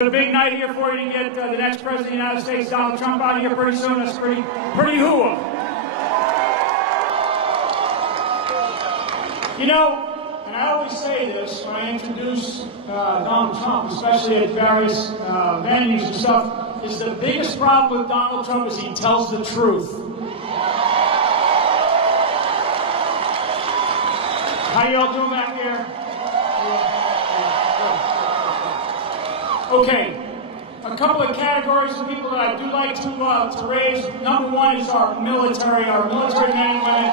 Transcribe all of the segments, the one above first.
A big night here for you to get the next president of the United States, Donald Trump, out of here pretty soon. That's pretty hooah. You know, and I always say this when I introduce Donald Trump, especially at various venues and stuff, is the biggest problem with Donald Trump is he tells the truth. How y'all doing back here? Okay, a couple of categories of people that I do like to raise. Number one is our military men and women.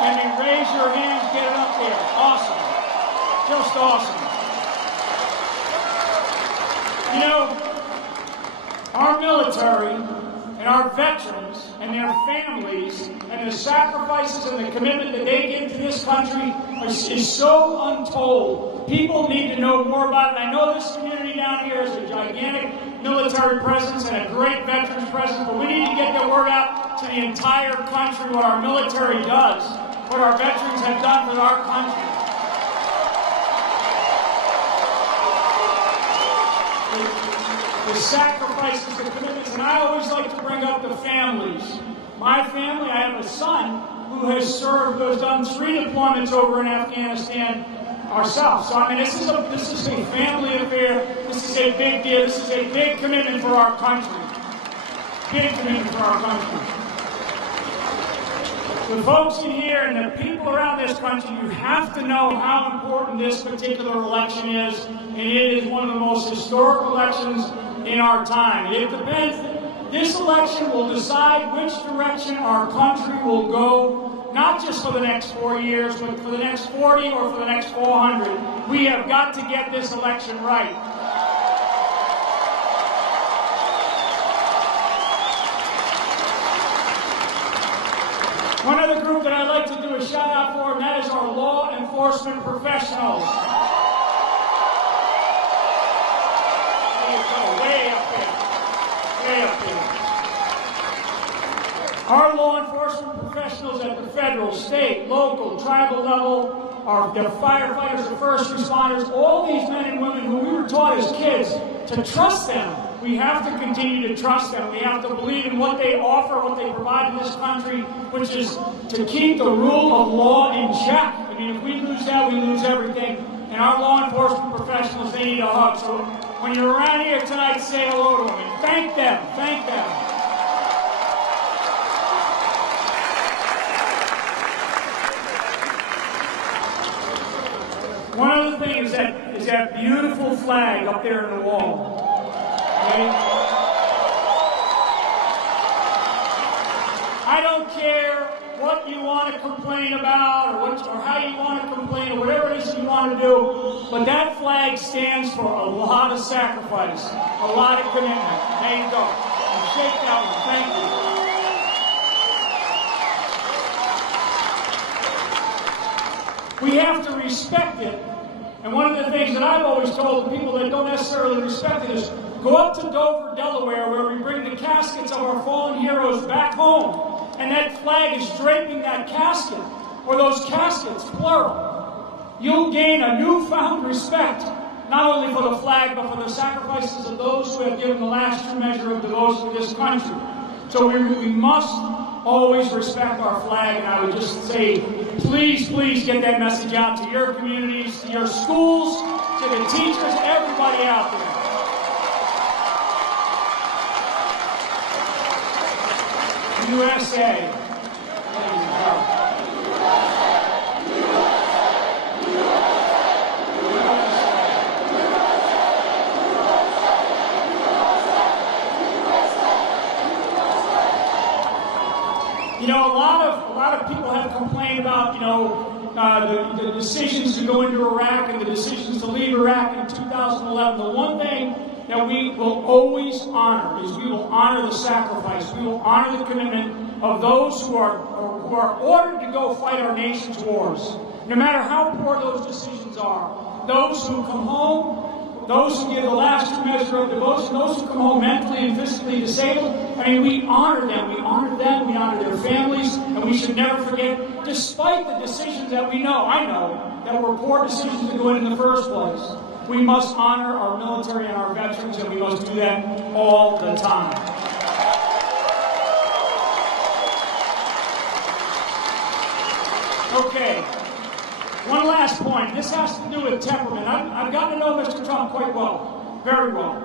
Can you raise your hands, get it up there? Awesome. Just awesome. You know, our military and our veterans and their families and the sacrifices and the commitment that they give to this country is so untold. People need to know more about it. I know this community down here is a gigantic military presence and a great veterans presence, but we need to get the word out to the entire country what our military does, what our veterans have done for our country. The sacrifices, the commitments, and I always like to bring up the families. My family, I have a son who has served, who has done 3 deployments over in Afghanistan ourselves. So I mean, this is a family affair. This is a big deal. This is a big commitment for our country. Big commitment for our country. The folks in here and the people around this country, you have to know how important this particular election is, and it is one of the most historic elections in our time. It depends. This election will decide which direction our country will go, not just for the next 4 years, but for the next 40 or for the next 400. We have got to get this election right. One other group that I'd like to do a shout out for, and that is our law enforcement professionals. There you go, way up there. Way up there. Our law enforcement professionals at the federal, state, local, tribal level, the firefighters, the first responders, all these men and women who we were taught as kids to trust them. We have to continue to trust them. We have to believe in what they offer, what they provide in this country, which is to keep the rule of law in check. I mean, if we lose that, we lose everything. And our law enforcement professionals, they need a hug. So when you're around here tonight, say hello to them and thank them. Thank them. One other thing is that beautiful flag up there in the wall. Okay? I don't care what you want to complain about or how you want to complain or whatever it is you want to do, but that flag stands for a lot of sacrifice, a lot of commitment. There you go. And shake that one. Thank you. We have to respect it. And one of the things that I've always told the people that don't necessarily respect it is go up to Dover, Delaware, where we bring the caskets of our fallen heroes back home. And that flag is draping that casket, or those caskets, plural. You'll gain a newfound respect, not only for the flag, but for the sacrifices of those who have given the last true measure of devotion to this country. So we must always respect our flag, and I would just say, please, please get that message out to your communities, to your schools, to the teachers, everybody out there. USA. There you go. You know, a lot of people have complained about, the decisions to go into Iraq and the decisions to leave Iraq in 2011. The one thing that we will always honor is we will honor the sacrifice. We will honor the commitment of those who are ordered to go fight our nation's wars. No matter how poor those decisions are, those who come home, those who give the last true measure of devotion, those who come home mentally and physically disabled, I mean, we honor them. We honor them. We honor their families. And we should never forget, despite the decisions that I know, that were poor decisions to go in the first place. We must honor our military and our veterans, and we must do that all the time. Okay, one last point. This has to do with temperament. I've gotten to know Mr. Trump quite well, very well.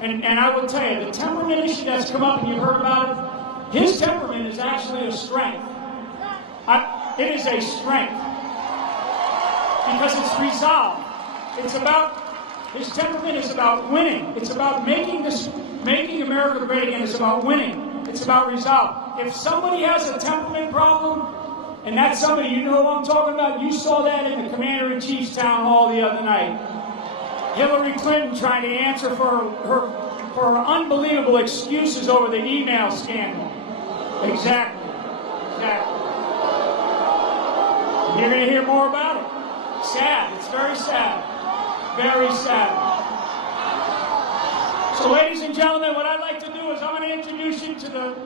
And I will tell you, the temperament issue that's come up and you've heard about it, his temperament is actually a strength. It is a strength because it's resolve. It's about, his temperament is about winning. It's about making America great again. It's about winning. It's about resolve. If somebody has a temperament problem, and that's somebody, you know who I'm talking about, you saw that in the Commander-in-Chief's town hall the other night. Hillary Clinton trying to answer for her unbelievable excuses over the email scandal. Exactly. You're going to hear more about it. Sad. It's very sad. Very sad. So, ladies and gentlemen, what I'd like to do is I'm going to introduce you to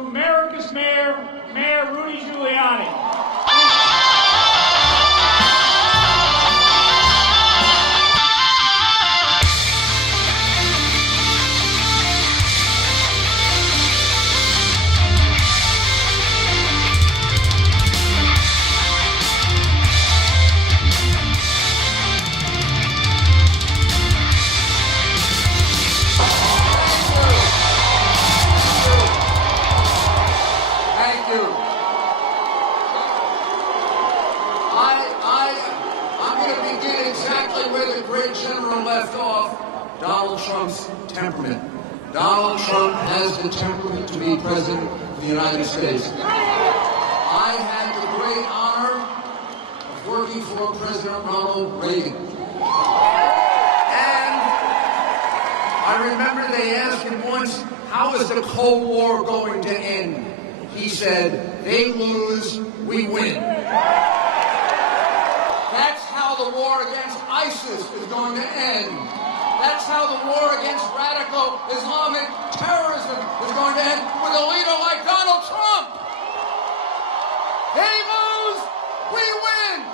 America's Mayor, Mayor Rudy Giuliani. Donald Trump's temperament. Donald Trump has the temperament to be president of the United States. I had the great honor of working for President Ronald Reagan. And I remember they asked him once, how is the Cold War going to end? He said, they lose, we win. That's how the war against ISIS is going to end. That's how the war against radical Islamic terrorism is going to end with a leader like Donald Trump. They lose, we win.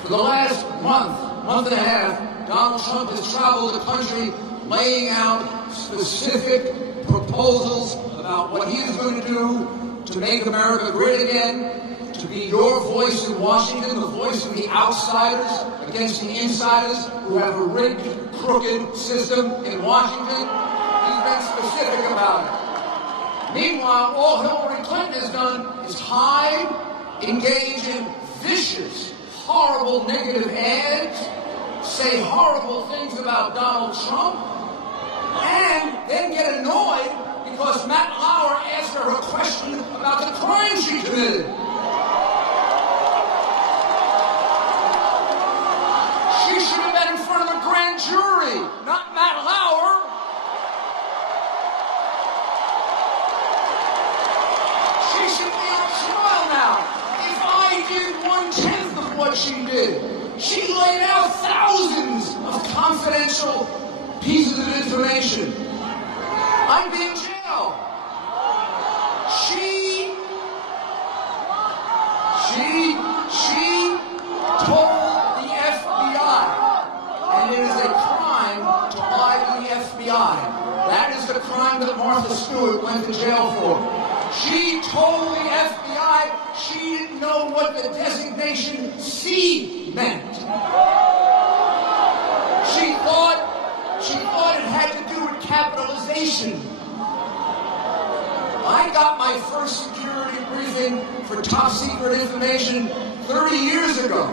For the last month and a half, Donald Trump has traveled the country laying out specific proposals about what he is going to do to make America great again, to be your voice in Washington, the voice of the outsiders against the insiders who have a rigged, crooked system in Washington. He's been specific about it. Meanwhile, all Hillary Clinton has done is hide, engage in vicious, horrible, negative ads, say horrible things about Donald Trump, and then get annoyed because Matt Lauer asked her a question about the crime she committed. She should have been in front of a grand jury, not Matt Lauer. She should be on trial now. If I did 1/10 of what she did, she laid out thousands of confidential pieces of information. I'd be in jail. She told the FBI, and it is a crime to lie to the FBI. That is the crime that Martha Stewart went to jail for. She told the FBI she didn't know what the designation C meant. She thought it had to do with capitalization. I got my first security briefing for top secret information 30 years ago.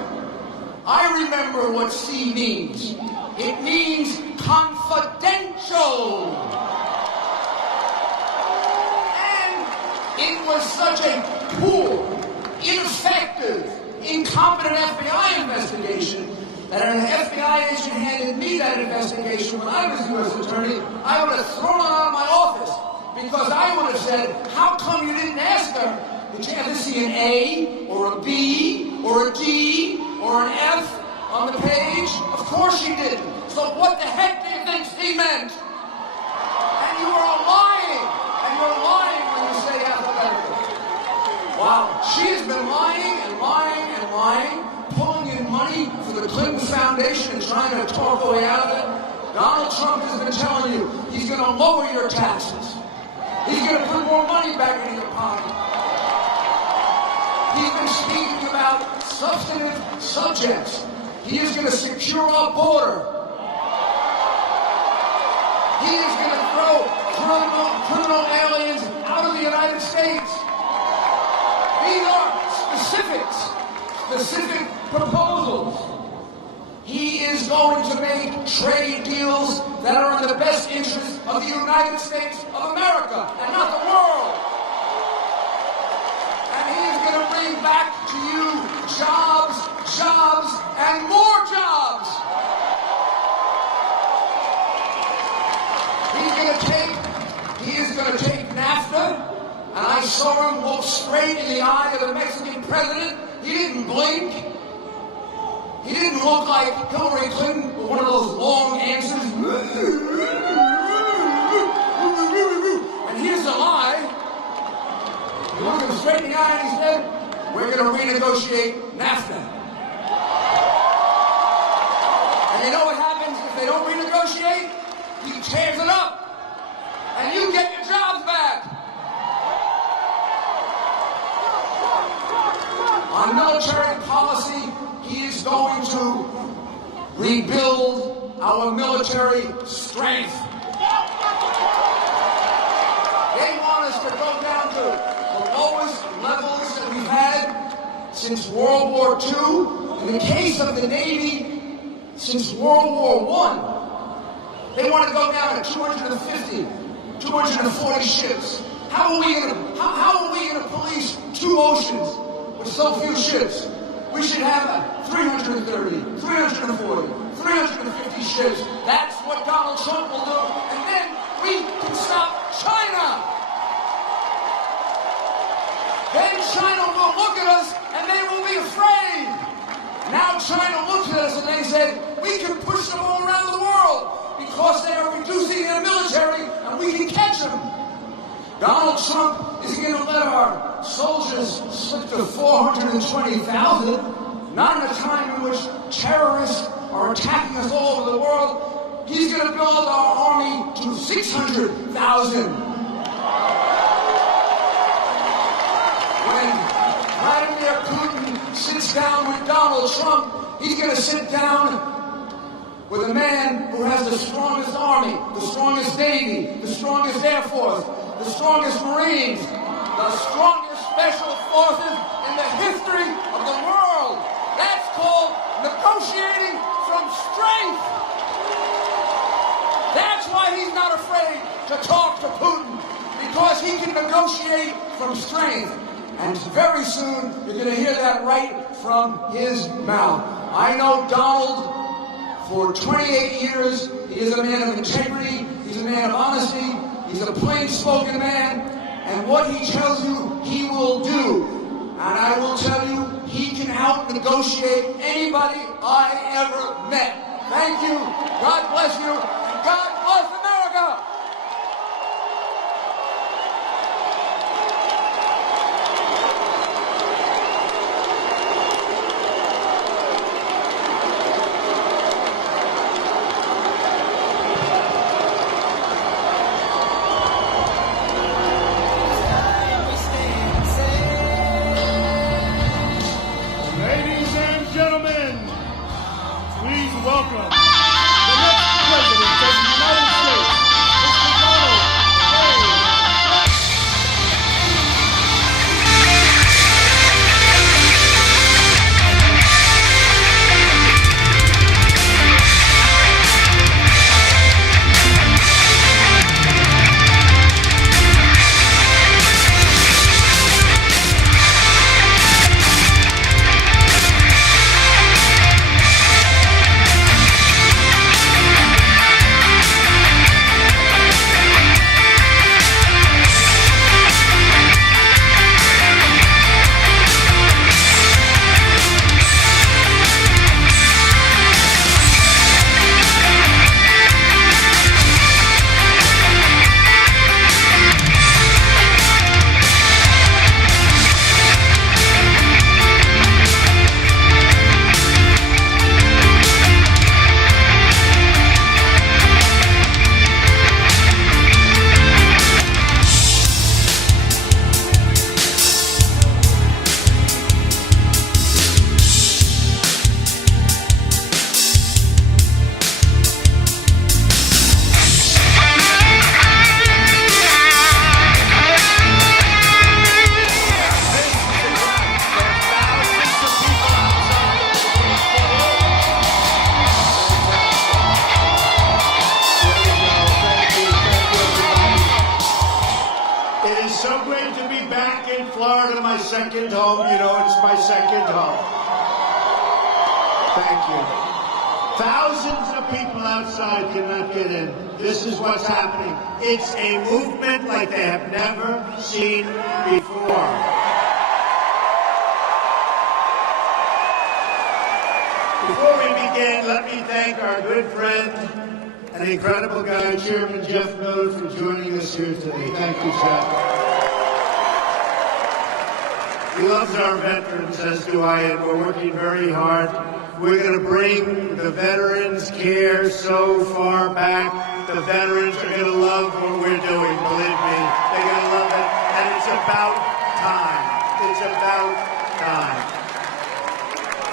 I remember what C means. It means confidential. And it was such a poor, ineffective, incompetent FBI investigation that an FBI agent handed me that investigation when I was U.S. Attorney, I would have thrown it out of my office because I would have said, how come you didn't ask her? Did you ever see an A or a B or a D or an F on the page? Of course she didn't. So what the heck do you think C meant? And you are lying. And you're lying when you say alphabetical. Wow. She has been lying and lying and lying, pulling in money for the Clinton Foundation and trying to talk her way out of it. Donald Trump has been telling you he's going to lower your taxes. He's going to put more money back into your pocket. He's been speaking about substantive subjects. He is going to secure our border. He is going to throw criminal aliens out of the United States. These are specific proposals. He is going to make trade deals that are in the best interest of the United States of America and not the world. And he is going to bring back to you jobs, and more jobs. He is going to take NAFTA, and I saw him look straight in the eye of the Mexican president. He didn't blink. He didn't look like Hillary Clinton with one of those long answers. And here's the lie. He looked him straight in the eye and he said, we're going to renegotiate NAFTA. And you know what happens if they don't renegotiate? He tears it up. And you get your jobs back. On military policy, he is going to rebuild our military strength. They want us to go down to the lowest levels that we've had since World War II. In the case of the Navy, since World War I. They want to go down to 250, 240 ships. How are we going to police two oceans with so few ships? We should have 330, 340, 350 ships. That's what Donald Trump will do. And then we can stop China. Then China will look at us and they will be afraid. Now China looks at us and they say, we can push them all around the world because they are reducing their military and we can catch them. Donald Trump is going to let our soldiers slip to 420,000, not in a time in which terrorists are attacking us all over the world. He's going to build our army to 600,000. When Vladimir Putin sits down with Donald Trump, he's going to sit down with a man who has the strongest army, the strongest Navy, the strongest Air Force, the strongest Marines, the strongest special forces in the history of the world. That's called negotiating from strength. That's why he's not afraid to talk to Putin, because he can negotiate from strength. And very soon, you're going to hear that right from his mouth. I know Donald for 28 years. He is a man of integrity. He's a man of honesty. He's a plain-spoken man, and what he tells you, he will do. And I will tell you, he can out-negotiate anybody I ever met. Thank you, God bless you, and God bless America! Welcome the next president of the United second home, you know it's my second home. Thank you. Thousands of people outside cannot get in. This is what's happening. It's a movement like they have never seen before. Before we begin, let me thank our good friend and incredible guy, Chairman Jeff Miller, for joining us here today. Thank you, Jeff. He loves our veterans, as do I, and we're working very hard. We're going to bring the veterans' care so far back. The veterans are going to love what we're doing, believe me. They're going to love it, and it's about time. It's about time.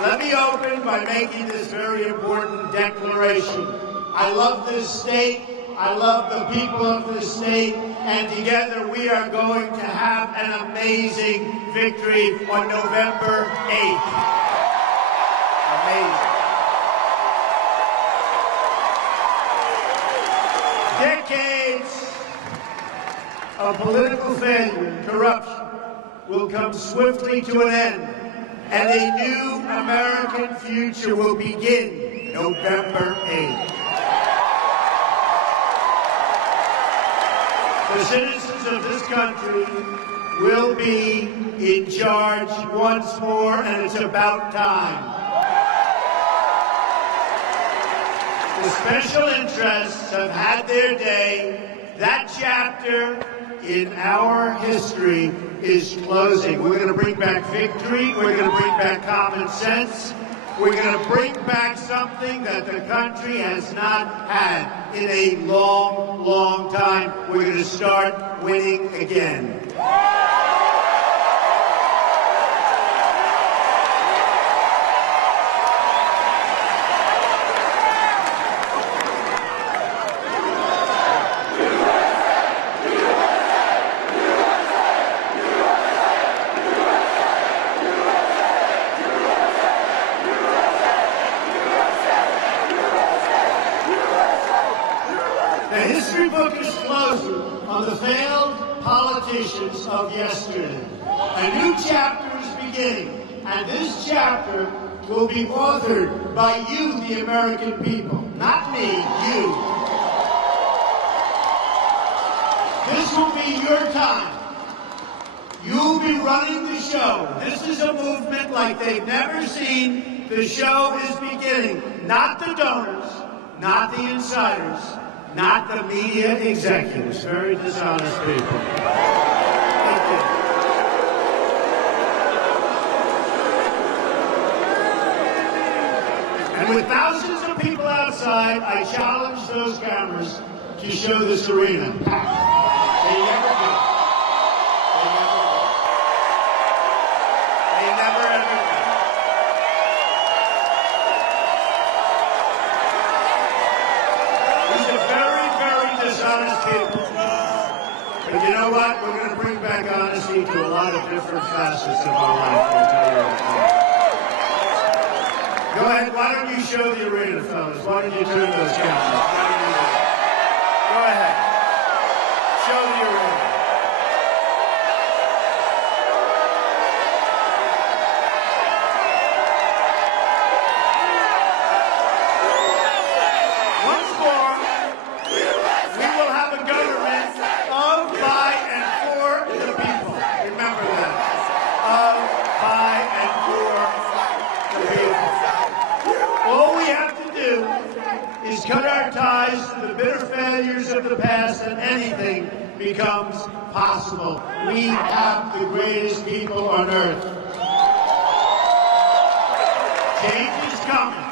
Let me open by making this very important declaration. I love this state. I love the people of this state, and together we are going to have an amazing victory on November 8th. Amazing. Decades of political failure and corruption will come swiftly to an end, and a new American future will begin November 8th. The citizens of this country will be in charge once more, and it's about time. The special interests have had their day. That chapter in our history is closing. We're going to bring back victory. We're going to bring back common sense. We're going to bring back something that the country has not had in a long, long time. We're going to start winning again. The history book is closing on the failed politicians of yesterday. A new chapter is beginning, and this chapter will be authored by you, the American people. Not me, you. This will be your time. You'll be running the show. This is a movement like they've never seen. The show is beginning. Not the donors, not the insiders, not the media executives. Very dishonest people. Thank you. And with thousands of people outside, I challenge those cameras to show this arena packed. They never do. They never ever do. These are very, very dishonest people. But you know what? We're going to bring back honesty to a lot of different facets of our life. I'll tell you right now. Go ahead. Why don't you show the arena, fellas? Why don't you turn those cameras? Why don't you do that? Go ahead. Show the arena. Once more, we will have a government of, by, and for the people. Remember that. Of, by, and for the people. All we have to do is cut our ties to the bitter failures of the past, and anything becomes possible. We have the greatest people on earth. Change is coming.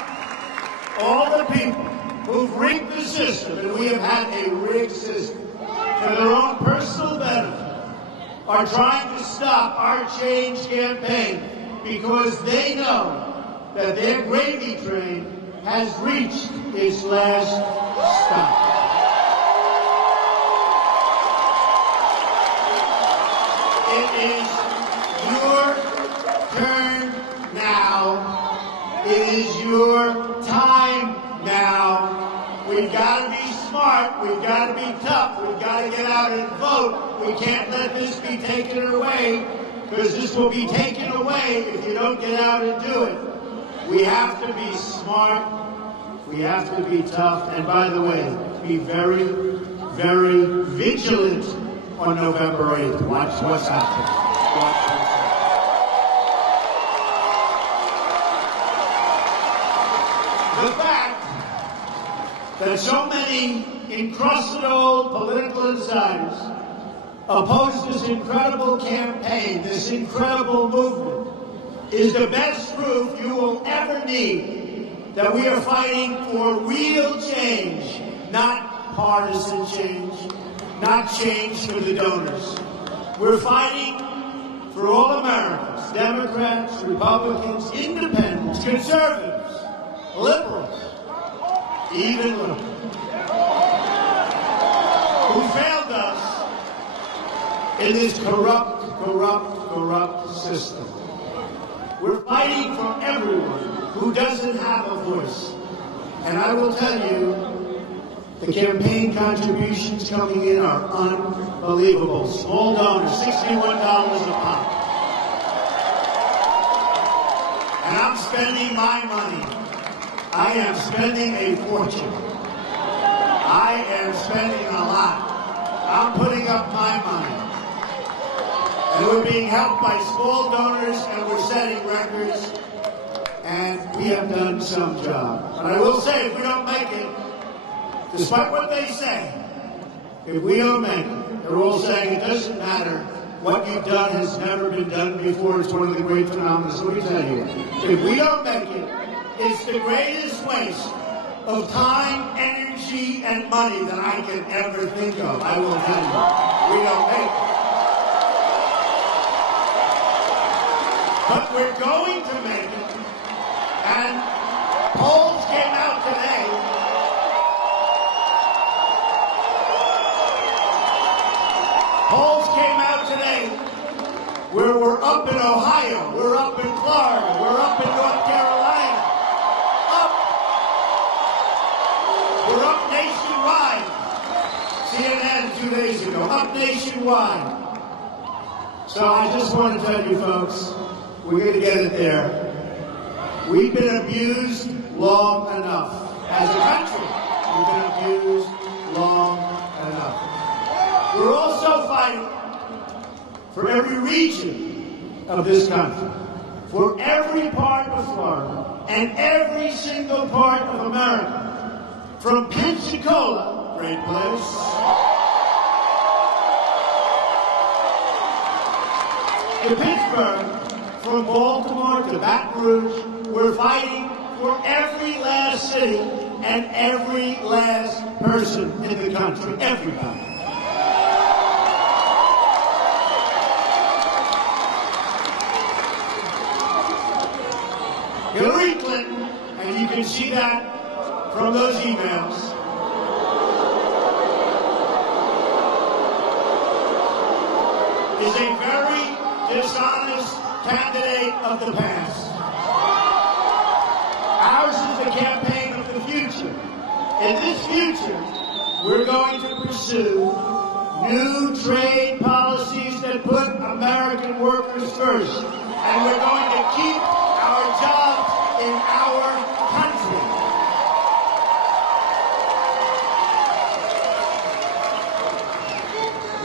All the people who've rigged the system, and we have had a rigged system, for their own personal benefit, are trying to stop our change campaign because they know that their gravy train has reached its last stop. It is your turn now. It is your time now. We've got to be smart. We've got to be tough. We've got to get out and vote. We can't let this be taken away because this will be taken away if you don't get out and do it. We have to be smart. We have to be tough. And by the way, be very, very vigilant on November 8th. Watch what's happening. Watch what's happening. The fact that so many encrusted old political insiders oppose this incredible campaign, this incredible movement, is the best proof you will ever need that we are fighting for real change, not partisan change, not change for the donors. We're fighting for all Americans, Democrats, Republicans, independents, conservatives, liberals, even liberals, who failed us in this corrupt system. We're fighting for everyone who doesn't have a voice. And I will tell you, the campaign contributions coming in are unbelievable. Small donors, $61 a pop. And I'm spending my money. I am spending a fortune. I am spending a lot. I'm putting up my money. And we're being helped by small donors, and we're setting records. And we have done some job. But I will say, if we don't make it, despite what they say, if we don't make it, they're all saying it doesn't matter. What you've done has never been done before. It's one of the great phenomena. So let me tell you, if we don't make it, it's the greatest waste of time, energy, and money that I can ever think of. I will tell you, we don't make it. But we're going to make it. And polls came out today. Polls came out today where we're up in Ohio, we're up in Florida, we're up in North Carolina. We're up nationwide. CNN 2 days ago, up nationwide. So I just want to tell you folks, we're going to get it there. We've been abused long enough. As a country, we've been abused long enough. We're also fighting for every region of this country, for every part of Florida, and every single part of America. From Pensacola, great place, to Pittsburgh, from Baltimore to Baton Rouge, we're fighting for every last city and every last person in the country. Everybody. Hillary Clinton, and you can see that from those emails, is a very dishonest candidate of the past. Ours is the campaign of the future. In this future, we're going to pursue new trade policies that put American workers first. And we're going to keep our jobs in our country.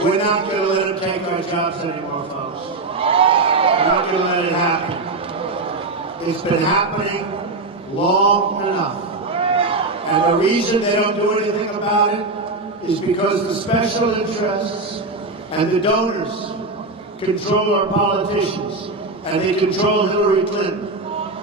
We're not going to let them take our jobs anymore, folks. We're not going to let it happen. It's been happening long enough. And the reason they don't do anything about it is because the special interests and the donors control our politicians, and they control Hillary Clinton.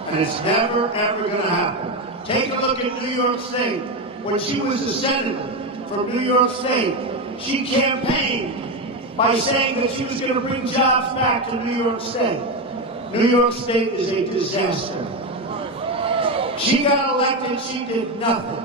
And it's never, ever going to happen. Take a look at New York State. When she was a senator from New York State, she campaigned by saying that she was going to bring jobs back to New York State. New York State is a disaster. She got elected, she did nothing.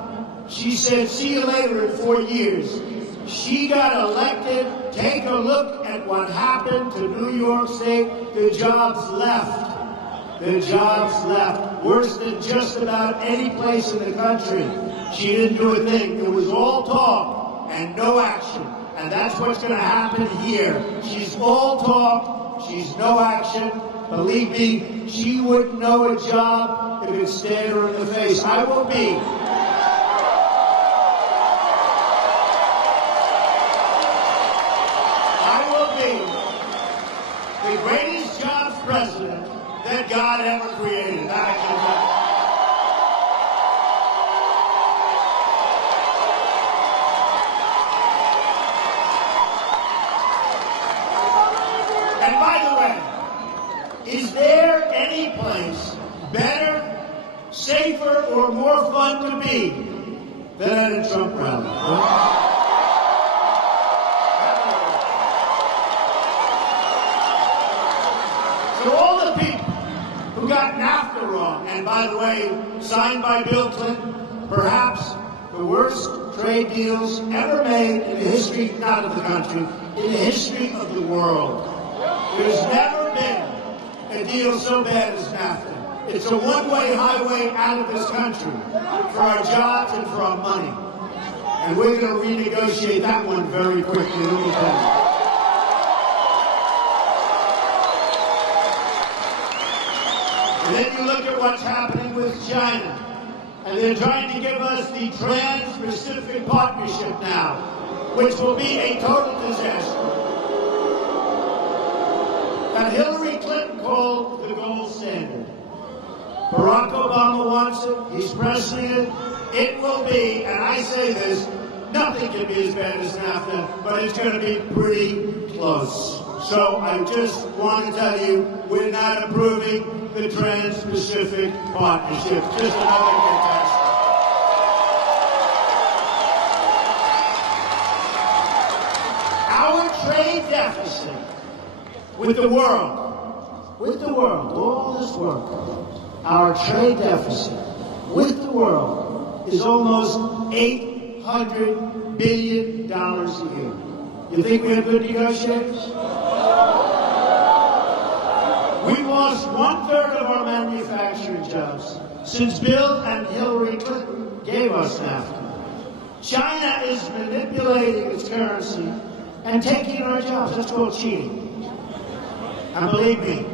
She said, see you later in 4 years. She got elected. Take a look at what happened to New York State. The jobs left. The jobs left. Worse than just about any place in the country. She didn't do a thing. It was all talk and no action. And that's what's going to happen here. She's all talk. She's no action. Believe me, she wouldn't know a job if it stared her in the face. I will be the greatest jobs president that God ever created. That I can tell you. And by the way, is there any place better, safer, or more fun to be than at a Trump rally? So all the people who got NAFTA wrong, and by the way, signed by Bill Clinton, perhaps the worst trade deals ever made in the history, not of the country, in the history of the world. There's never been a deal so bad as NAFTA. It's a one-way highway out of this country for our jobs and for our money. And we're going to renegotiate that one very quickly. Let me tell you. And then you look at what's happening with China. And they're trying to give us the Trans-Pacific Partnership now, which will be a total disaster. That Hillary Clinton called the gold standard. Barack Obama wants it. He's pressing it. It will be, and I say this, nothing can be as bad as NAFTA, but it's going to be pretty close. So I just want to tell you, we're not approving the Trans-Pacific Partnership. Just another catastrophe. Our trade deficit with the world, all this world, our trade deficit with the world is almost $800 billion a year. You think we have good negotiators? We've lost 1/3 of our manufacturing jobs since Bill and Hillary Clinton gave us NAFTA. China is manipulating its currency and taking our jobs. That's called cheating. And believe me,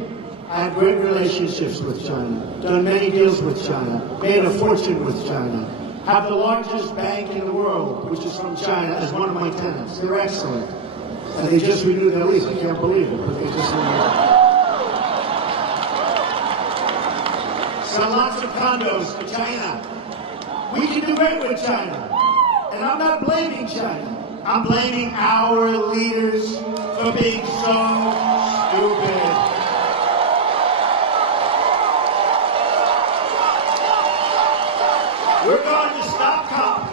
I have great relationships with China, done many deals with China, made a fortune with China, have the largest bank in the world, which is from China, as one of my tenants. They're excellent. And they just renewed their lease. I can't believe it, but they just renewed it. Sell lots of condos to China. We can do great with China. And I'm not blaming China. I'm blaming our leaders for being so stupid. We're going to stop cops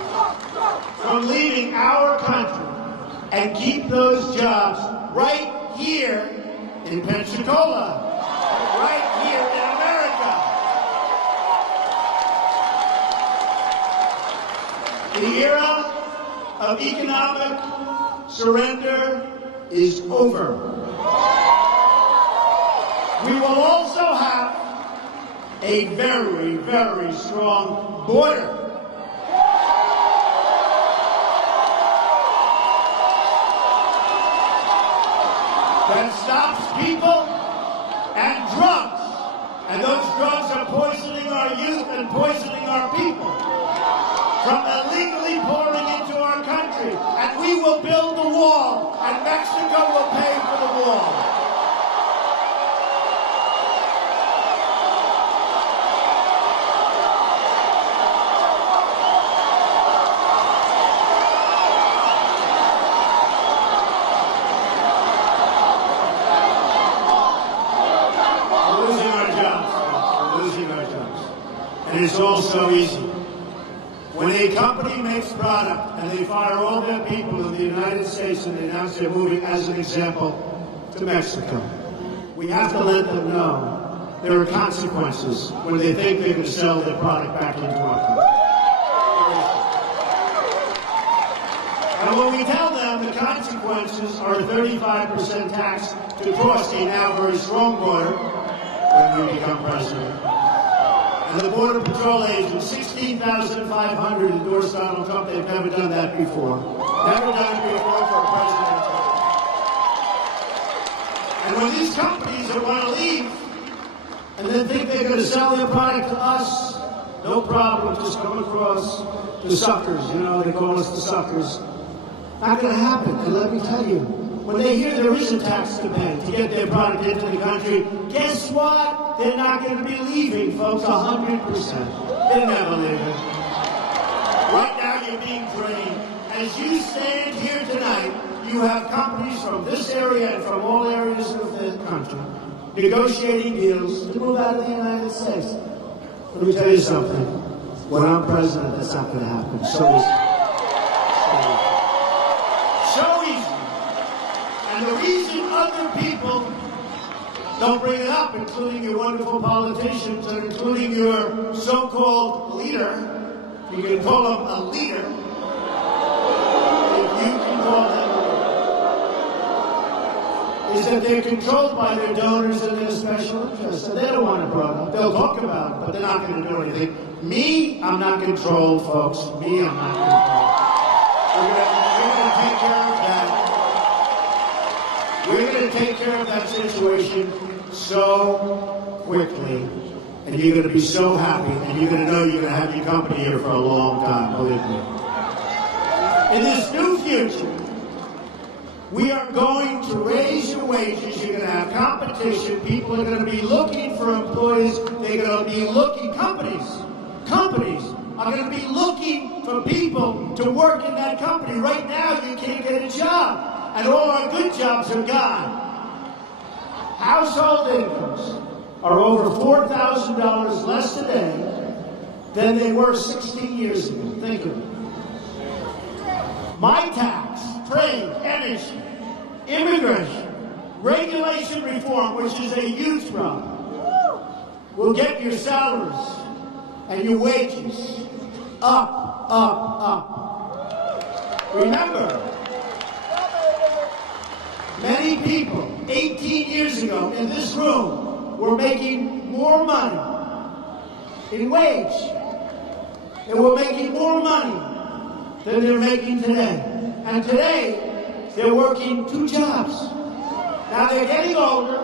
from leaving our country and keep those jobs right here in Pensacola, right here in America. The era of economic surrender is over. We will also have a very, very strong border. That stops people and drugs. And those drugs are poisoning our youth and poisoning our people from illegally pouring into our country. And we will build the wall, and Mexico will pay for the wall. And it's all so easy. When a company makes product and they fire all their people in the United States and they announce they're moving, as an example, to Mexico, we have to let them know there are consequences when they think they're going to sell their product back into our country. And when we tell them the consequences are a 35% tax to cross a now very strong border when we become president, and the Border Patrol agents, 16,500 endorsed Donald Trump. They've never done that before. Never done it before for a president. And And when these companies that want to leave and then think they're going to sell their product to us, no problem, just come across the suckers. You know, they call us the suckers. Not going to happen. And let me tell you, when they hear there is a tax to pay to get their product into the country, guess what? They're not going to be leaving, folks, 100%. They're never leaving. Right now, you're being drained. As you stand here tonight, you have companies from this area and from all areas of the country negotiating deals to move out of the United States. Let me tell you something. When I'm president, that's not going to happen. So easy. And the reason other people don't bring it up, including your wonderful politicians and including your so-called leader, you can call him a leader, if you can call him, is that they're controlled by their donors and their special interests. And they don't want it brought up. They'll talk about it, but they're not going to do anything. Me, I'm not controlled, folks. Me, I'm not controlled. We're going to take care of that. We're going to take care of that situation so quickly. And you're going to be so happy. And you're going to know you're going to have your company here for a long time, believe me. In this new future, we are going to raise your wages. You're going to have competition. People are going to be looking for employees. They're going to be looking, companies are going to be looking for people to work in that company. Right now, you can't get a job. And all our good jobs are gone. Household incomes are over $4,000 less today than they were 16 years ago. Think of it. My tax, trade, energy, immigration, regulation reform, which is a huge problem, will get your salaries and your wages up, up, up. Remember, many people 18 years ago in this room were making more money in wage. They were making more money than they're making today. And today, they're working 2 jobs. Now they're getting older,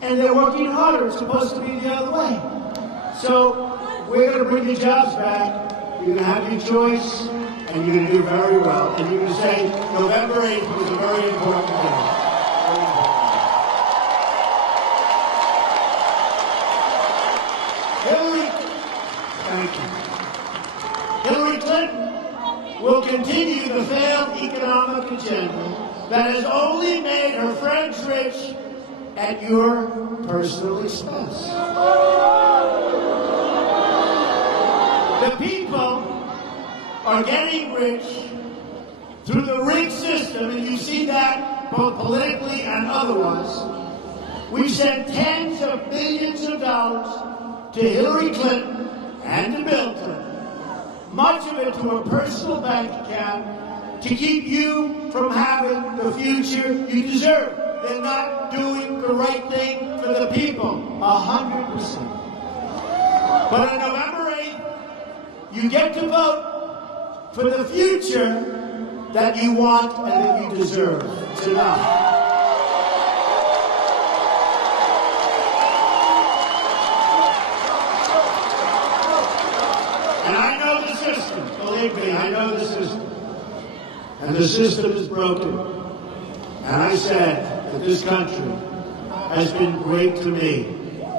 and they're working harder. It's supposed to be the other way. So we're going to bring the jobs back. You're going to have your choice, and you're going to do very well. And you're going to say November 8th was a very important day. Hillary Clinton will continue the failed economic agenda that has only made her friends rich at your personal expense. The people are getting rich through the rigged system, and you see that both politically and otherwise. We've sent tens of billions of dollars to Hillary Clinton and to Bill Clinton, much of it to a personal bank account to keep you from having the future you deserve. They're not doing the right thing for the people, 100%. But on November 8th, you get to vote for the future that you want and that you deserve. It's enough. And I know the system. Believe me, I know the system. And the system is broken. And I said that this country has been great to me,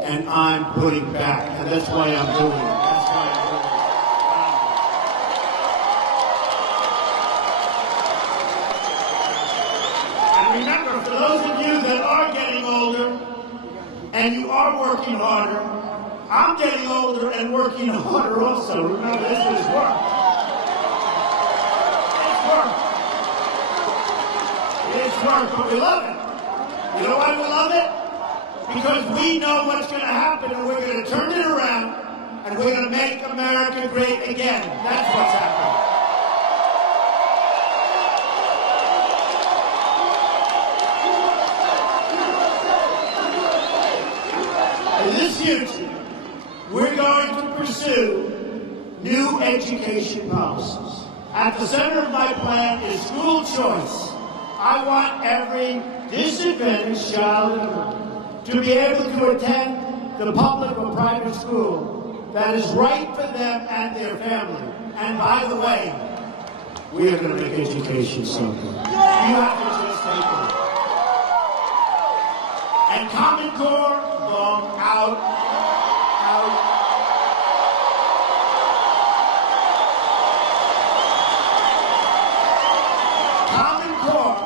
and I'm putting back. And that's why I'm doing it. That's why I'm doing it. And remember, for those of you that are getting older and you are working harder, I'm getting older and working harder also. Remember, this is work. It's work. It's work, but we love it. You know why we love it? Because we know what's going to happen, and we're going to turn it around, and we're going to make America great again. That's what's happening. In this future, we're going to pursue new education policies. At the center of my plan is school choice. I want every disadvantaged child in America to be able to attend the public or private school that is right for them and their family. And by the way, we are going to make education so good. You have to just take it. And Common Core, long out. Common Core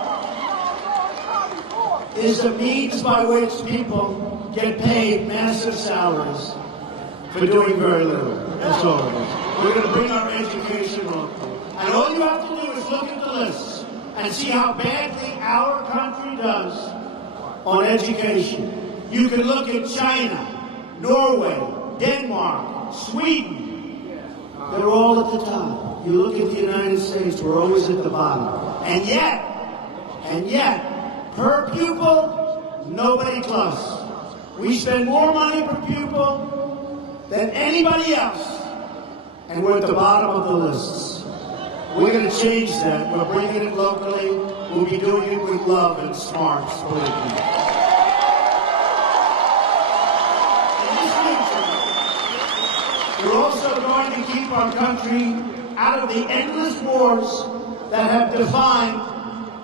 is a means by which people get paid massive salaries for doing very little. That's all it is. We're going to bring our education on. And all you have to do is look at the lists and see how badly our country does on education. You can look at China, Norway, Denmark, Sweden. They're all at the top. You look at the United States, we're always at the bottom. And yet, per pupil, nobody close. We spend more money per pupil than anybody else, and we're at the bottom of the lists. We're going to change that. We're bringing it locally. We'll be doing it with love and smarts, believe me. In this future, we're also going to keep our country out of the endless wars that have defined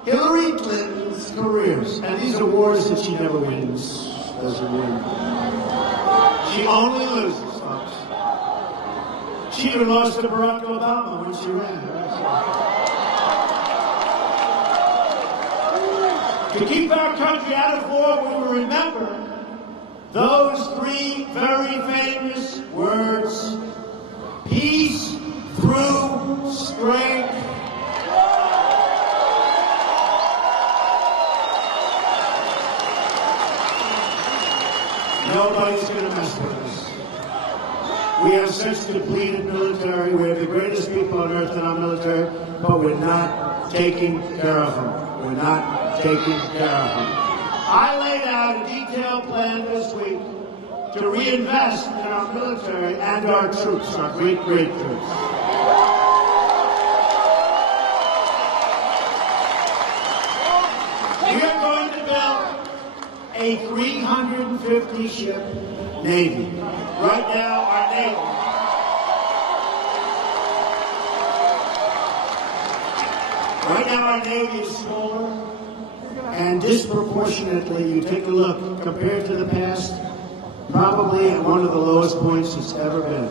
Hillary Clinton's careers. And these are wars that she never wins. Doesn't win. She only loses, folks. She even lost to Barack Obama when she ran. To keep our country out of war, we will remember those three very famous words: peace through strength. Nobody's going to mess with us. We have such depleted military. We have the greatest people on earth in our military, but we're not taking care of them. We're not taking care of them. I laid out a detailed plan this week to reinvest in our military and our troops, our great, great troops. We are going to build a 350-ship Navy. Right now, our Navy is smaller, and disproportionately, you take a look, compared to the past, probably at one of the lowest points it's ever been.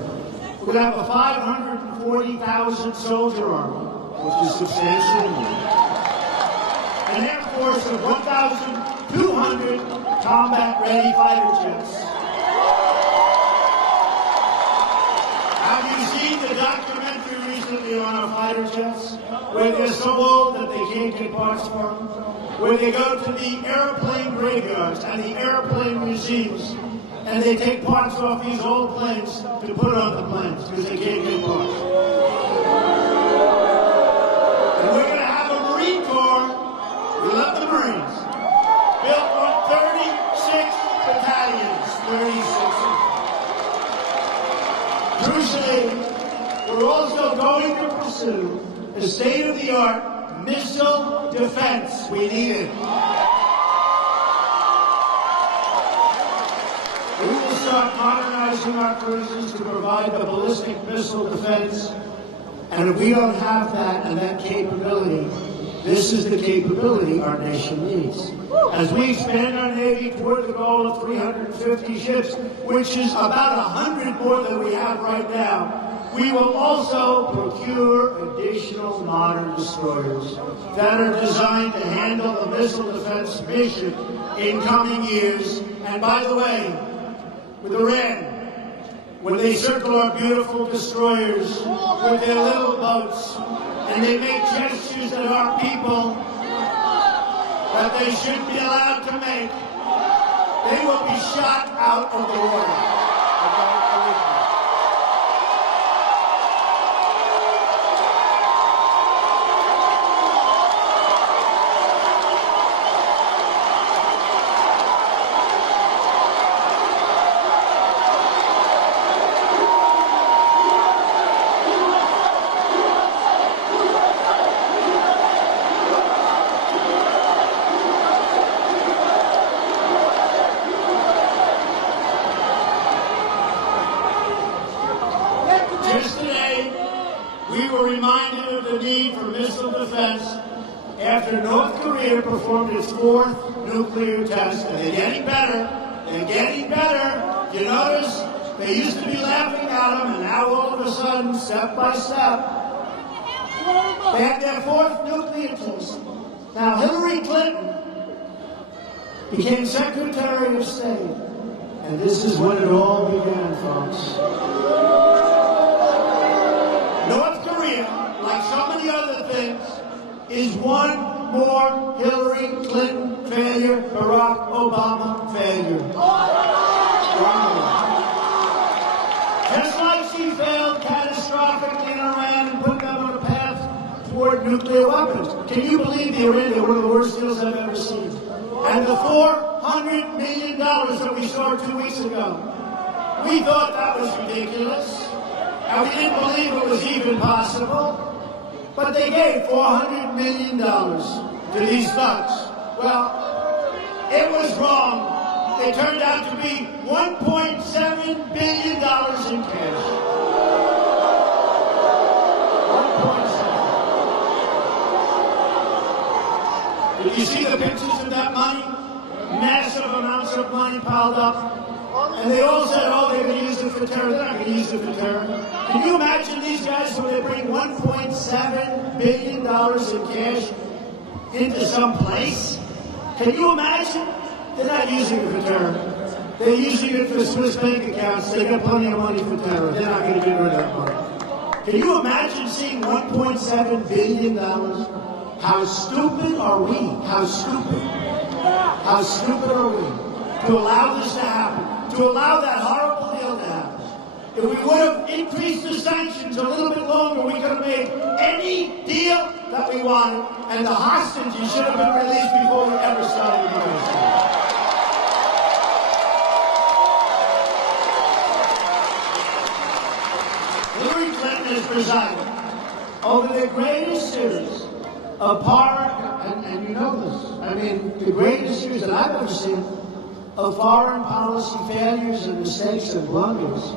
We're going to have a 540,000 soldier army, which is substantially more. An Air Force of 1,200 combat-ready fighter jets. Have you seen the documentary recently on our fighter jets? Where they're so old that they can't get parts for them? Where they go to the airplane graveyards and the airplane museums, and they take parts off these old planes to put on the planes because they can't get parts. And we're going to have a Marine Corps. We love the Marines. Built on 36 battalions, 36. Crucially, we're also going to pursue the state-of-the-art missile defense. We need it. We will start modernizing our cruisers to provide the ballistic missile defense. And if we don't have that and that capability, this is the capability our nation needs. As we expand our Navy toward the goal of 350 ships, which is about 100 more than we have right now, we will also procure additional modern destroyers that are designed to handle the missile defense mission in coming years. And by the way, with Iran, when they circle our beautiful destroyers with their little boats, and they make gestures at our people that they shouldn't be allowed to make, they will be shot out of the water. Yesterday, we were reminded of the need for missile defense after North Korea performed its fourth nuclear test. And they're getting better. They're getting better. You notice they used to be laughing at them, and now all of a sudden, step by step, they had their fourth nuclear test. Now, Hillary Clinton became Secretary of State. And this is when it all began, folks. North Korea, like so many other things, is one more Hillary Clinton failure, Barack Obama failure. One more. Just like she failed catastrophically in Iran and put them on a path toward nuclear weapons. Can you believe the Iran? They're one of the worst deals I've ever seen. And the $400 million that we saw 2 weeks ago, we thought that was ridiculous. And we didn't believe it was even possible. But they gave $400 million to these thugs. Well, it was wrong. They turned out to be $1.7 billion in cash. 1.7. Did you see the pictures of that money? Massive amounts of money piled up. And they all said, oh, they're going to use it for terror. They're not going to use it for terror. Can you imagine these guys when they bring $1.7 billion in cash into some place? Can you imagine? They're not using it for terror. They're using it for Swiss bank accounts. They got plenty of money for terror. They're not going to get rid of that money. Can you imagine seeing $1.7 billion? How stupid are we? How stupid? How stupid are we to allow this to happen? To allow that horrible deal to happen. If we would have increased the sanctions a little bit longer, we could have made any deal that we wanted, and the hostages should have been released before we ever started negotiating. Hillary Clinton is presiding over the greatest series of foreign, and you know this, I mean, the greatest series that I've ever seen of foreign policy failures and mistakes and blunders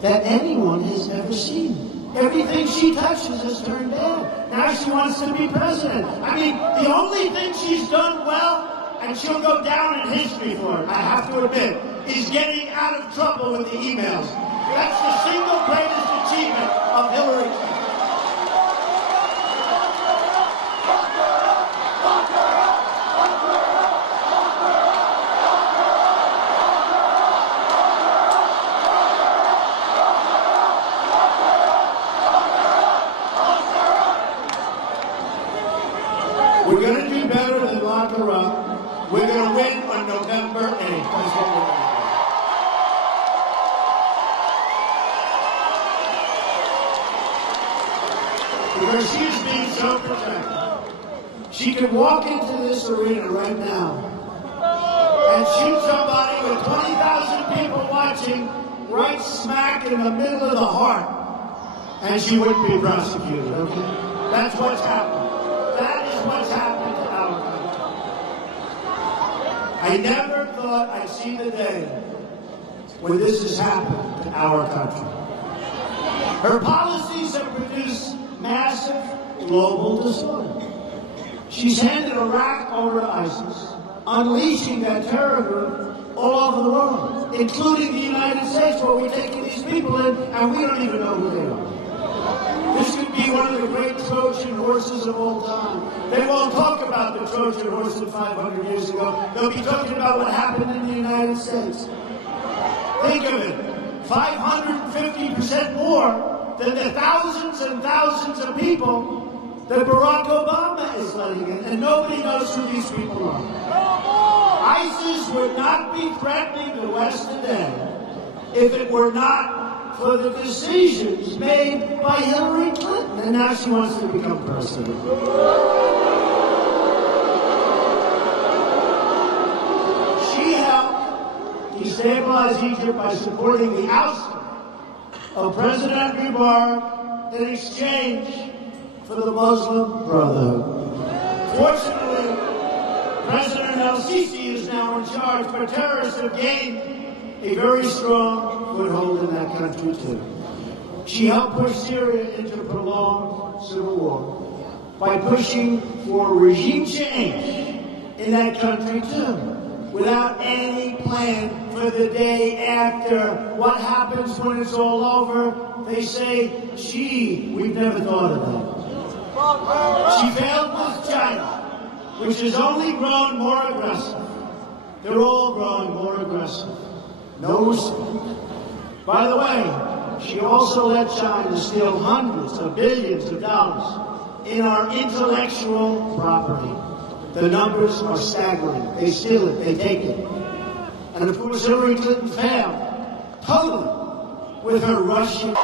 that anyone has ever seen. Everything she touches has turned bad. Now she wants to be president. I mean, the only thing she's done well, and she'll go down in history for it, I have to admit, is getting out of trouble with the emails. That's the single greatest achievement of Hillary Clinton. We're going to do better than lock her up. We're going to win on November 8th. That's what we're going to do. Because she's being so protected. She could walk into this arena right now and shoot somebody with 20,000 people watching right smack in the middle of the heart, and she wouldn't be prosecuted, okay? That's what's happened. That is what's happened to our country. I never thought I'd see the day when this has happened to our country. Her policies have produced massive global disorder. She's handed Iraq over to ISIS, unleashing that terror group all over the world, including the United States, where we're taking these people in, and we don't even know who they are. This could be one of the great Trojan horses of all time. They won't talk about the Trojan horse of 500 years ago. They'll be talking about what happened in the United States. Think of it, 550% more than the thousands and thousands of people that Barack Obama is letting in, and nobody knows who these people are. ISIS would not be threatening the West today if it were not for the decisions made by Hillary Clinton, and now she wants to become president. She helped destabilize Egypt by supporting the ousting of President Mubarak in exchange for the Muslim Brotherhood. Fortunately, President El-Sisi is now in charge, but terrorists have gained a very strong foothold in that country, too. She helped push Syria into prolonged civil war by pushing for regime change in that country too, without any plan for the day after. What happens when it's all over? They say, gee, we've never thought of that. She failed with China, which has only grown more aggressive. They're all growing more aggressive. No respect. By the way, she also let China steal hundreds of billions of dollars in our intellectual property. The numbers are staggering. They steal it, they take it. And of course, Hillary Clinton failed totally with her Russian.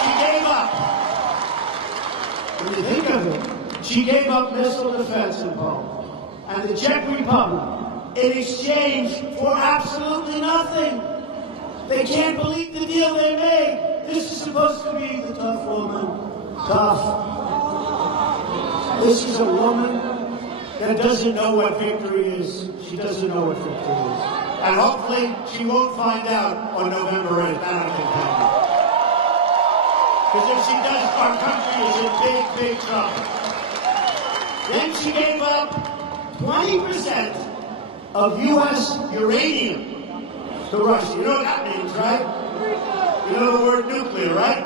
She gave up. When you think of it, she gave up missile defense in Poland and the Czech Republic in exchange for absolutely nothing. They can't believe the deal they made. This is supposed to be the tough woman. Tough. This is a woman that doesn't know what victory is. She doesn't know what victory is. And hopefully she won't find out on November 8th. That I can tell you. Because if she does, our country is in big, big trouble. Then she gave up 20% of U.S. uranium to Russia. You know what that means, right? You know the word nuclear, right?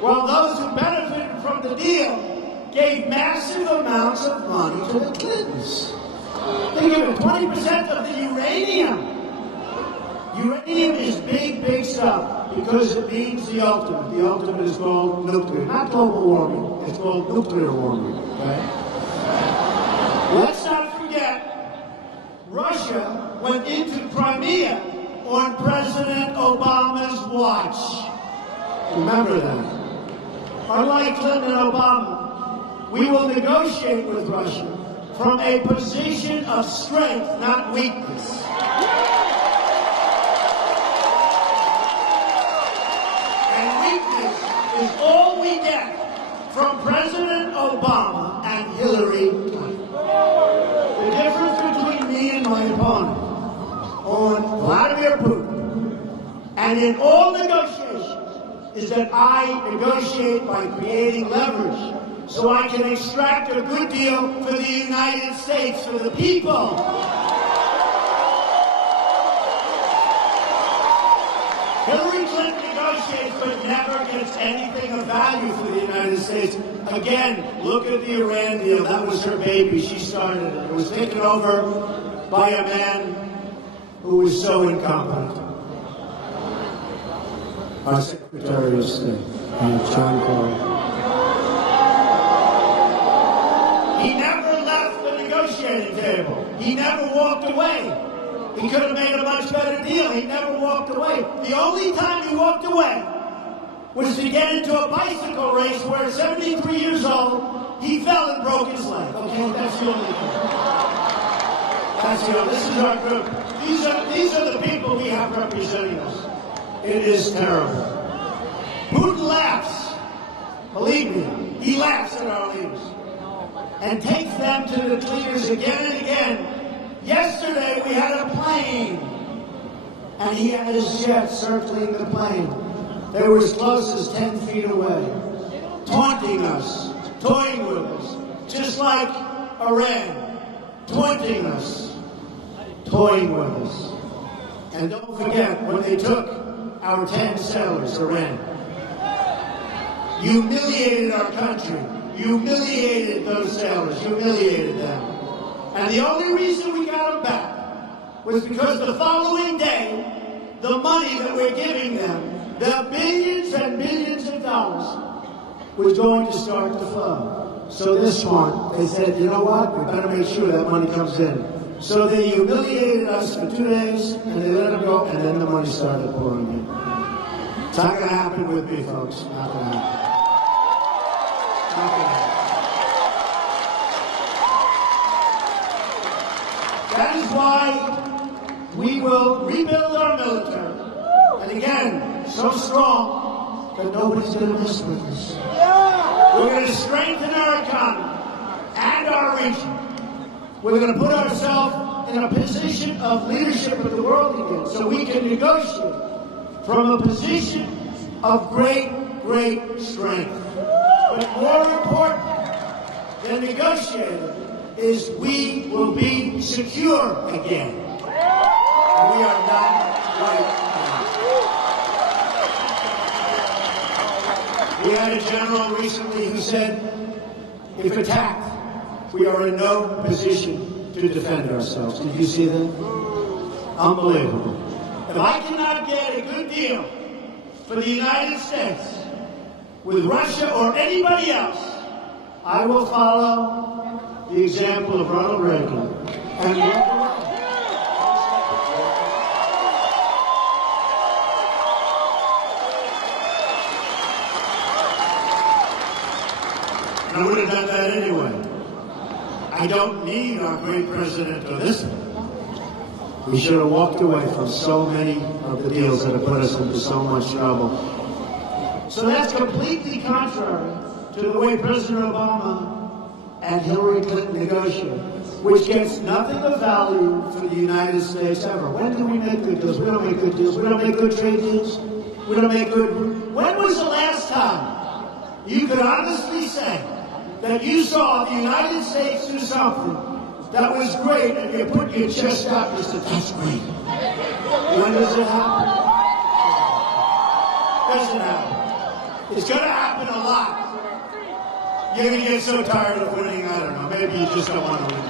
Well, those who benefited from the deal gave massive amounts of money to the Clintons. They gave it 20% of the uranium. Uranium is big, big stuff because it means the ultimate. The ultimate is called nuclear. Not global warming. It's called nuclear warming. Okay? Let's not forget, Russia went into Crimea on President Obama's watch. Remember that. Unlike Clinton and Obama, we will negotiate with Russia from a position of strength, not weakness. And weakness is all we get from President Obama and Hillary Clinton. The difference between me and my opponent on Vladimir Putin and in all negotiations is that I negotiate by creating leverage so I can extract a good deal for the United States, for the people. Hillary Clinton negotiates but never gets anything of value for the United States. Again, look at the Iran deal. That was her baby. She started it. It was taken over by a man who was so incompetent. Our Secretary of State, John Kerry. He never left the negotiating table. He never walked away. He could have made a much better deal. He never walked away. The only time he walked away was to get into a bicycle race where at 73 years old, he fell and broke his leg. Okay, that's the only thing. That's the only. This is our group. These are the people we have representing us. It is terrible. Putin laughs. Believe me, he laughs at our leaders and takes them to the leaders again and again. Yesterday we had a plane, and he had his jet circling the plane. They were as close as 10 feet away, taunting us, toying with us, just like Iran, taunting us, toying with us. And don't forget, when they took our 10 sailors, Iran, humiliated our country, humiliated those sailors, humiliated them. And the only reason we got them back was because the following day, the money that we're giving them, the billions and billions of dollars, was going to start to flow. So they're smart. They said, you know what? We better make sure that money comes in. So they humiliated us for 2 days, and they let them go, and then the money started pouring in. It's not going to happen with me, folks. Not going to happen. Not going to happen. That is why we will rebuild our military. And again, so strong that nobody's going to mess with us. We're going to strengthen our economy and our region. We're going to put ourselves in a position of leadership of the world again so we can negotiate from a position of great strength. But more important than negotiating is we will be secure again. And we are not right now. We had a general recently who said, if attacked, we are in no position to defend ourselves. Did you see that? Unbelievable. If I cannot get a good deal for the United States with Russia or anybody else, I will follow the example of Ronald Reagan and walk away. I would have done that anyway. I don't need our great president to listen. We should have walked away from so many of the deals that have put us into so much trouble. So that's completely contrary to the way President Obama and Hillary Clinton negotiated, which gets nothing of value for the United States ever. When do we make good deals? We don't make good deals. We don't make good trade deals. We don't make good... When was the last time you could honestly say that you saw the United States do something that was great and you put your chest out and you said, that's great? When does it happen? Doesn't happen. It's going to happen a lot. You're going to get so tired of winning, I don't know, maybe you just don't want to win.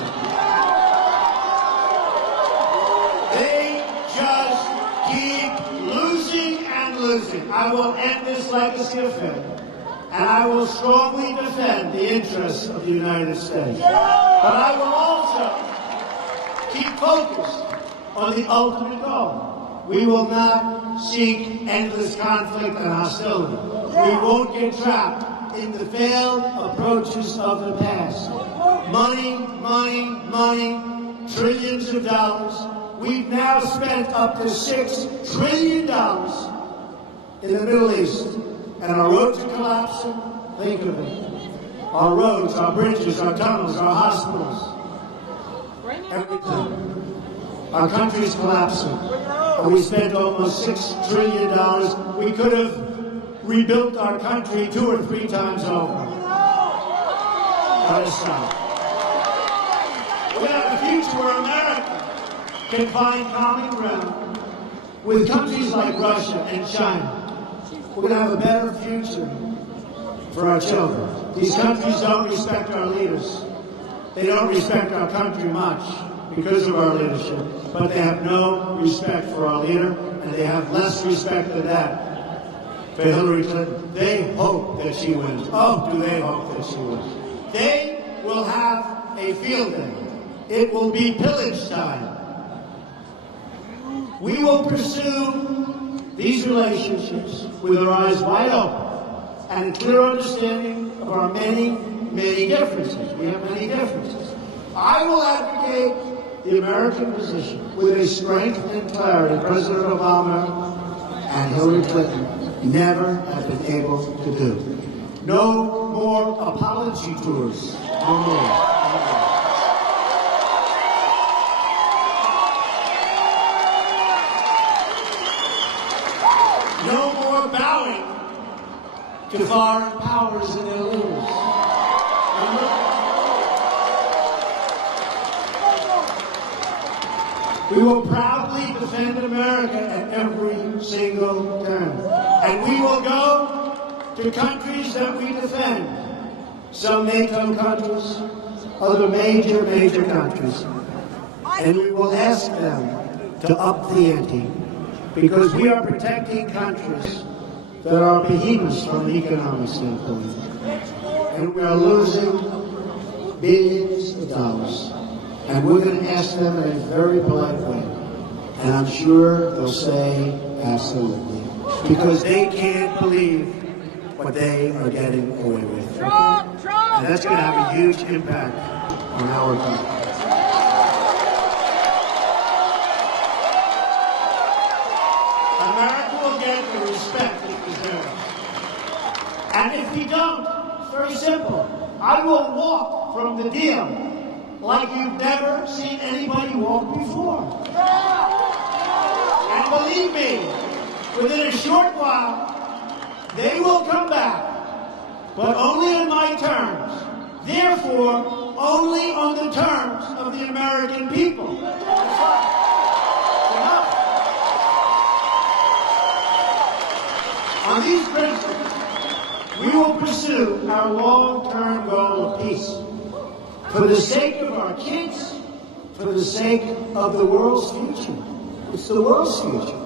They just keep losing and losing. I will end this legacy affair, and I will strongly defend the interests of the United States. But I will also keep focused on the ultimate goal. We will not seek endless conflict and hostility. We won't get trapped in the failed approaches of the past. Money, money, money, trillions of dollars. We've now spent up to $6 trillion in the Middle East. And our roads are collapsing. Think of it. Our roads, our bridges, our tunnels, our hospitals. Everything. Our country is collapsing. And we spent almost $6 trillion. We could have rebuilt our country 2 or 3 times over. Let us stop. We have a future where America can find common ground with countries like Russia and China. We're going to have a better future for our children. These countries don't respect our leaders. They don't respect our country much because of our leadership, but they have no respect for our leader, and they have less respect than that for Hillary Clinton. They hope that she wins. Oh, do they hope that she wins. They will have a field day. It will be pillage time. We will pursue these relationships with our eyes wide open and a clear understanding of our many, many differences. We have many differences. I will advocate the American position with a strength and clarity President Obama and Hillary Clinton never have been able to do. No more apology tours. No more. No more bowing to foreign powers and their leaders. We will proudly defend America at every single turn. And we will go to countries that we defend. Some NATO countries, other major countries. And we will ask them to up the ante. Because we are protecting countries that are behemoths from an economic standpoint. And we are losing billions of dollars. And we're going to ask them in a very polite way. And I'm sure they'll say absolutely. Because they can't believe what they are getting away with. Okay? And that's going to have a huge impact on our country. America will get the respect it deserves. And if we don't, it's very simple. I will walk from the deal like you've never seen anybody walk before. And believe me, within a short while, they will come back, but only on my terms. Therefore, only on the terms of the American people. Enough. On these principles, we will pursue our long-term goal of peace. For the sake of our kids, for the sake of the world's future. It's the world's future.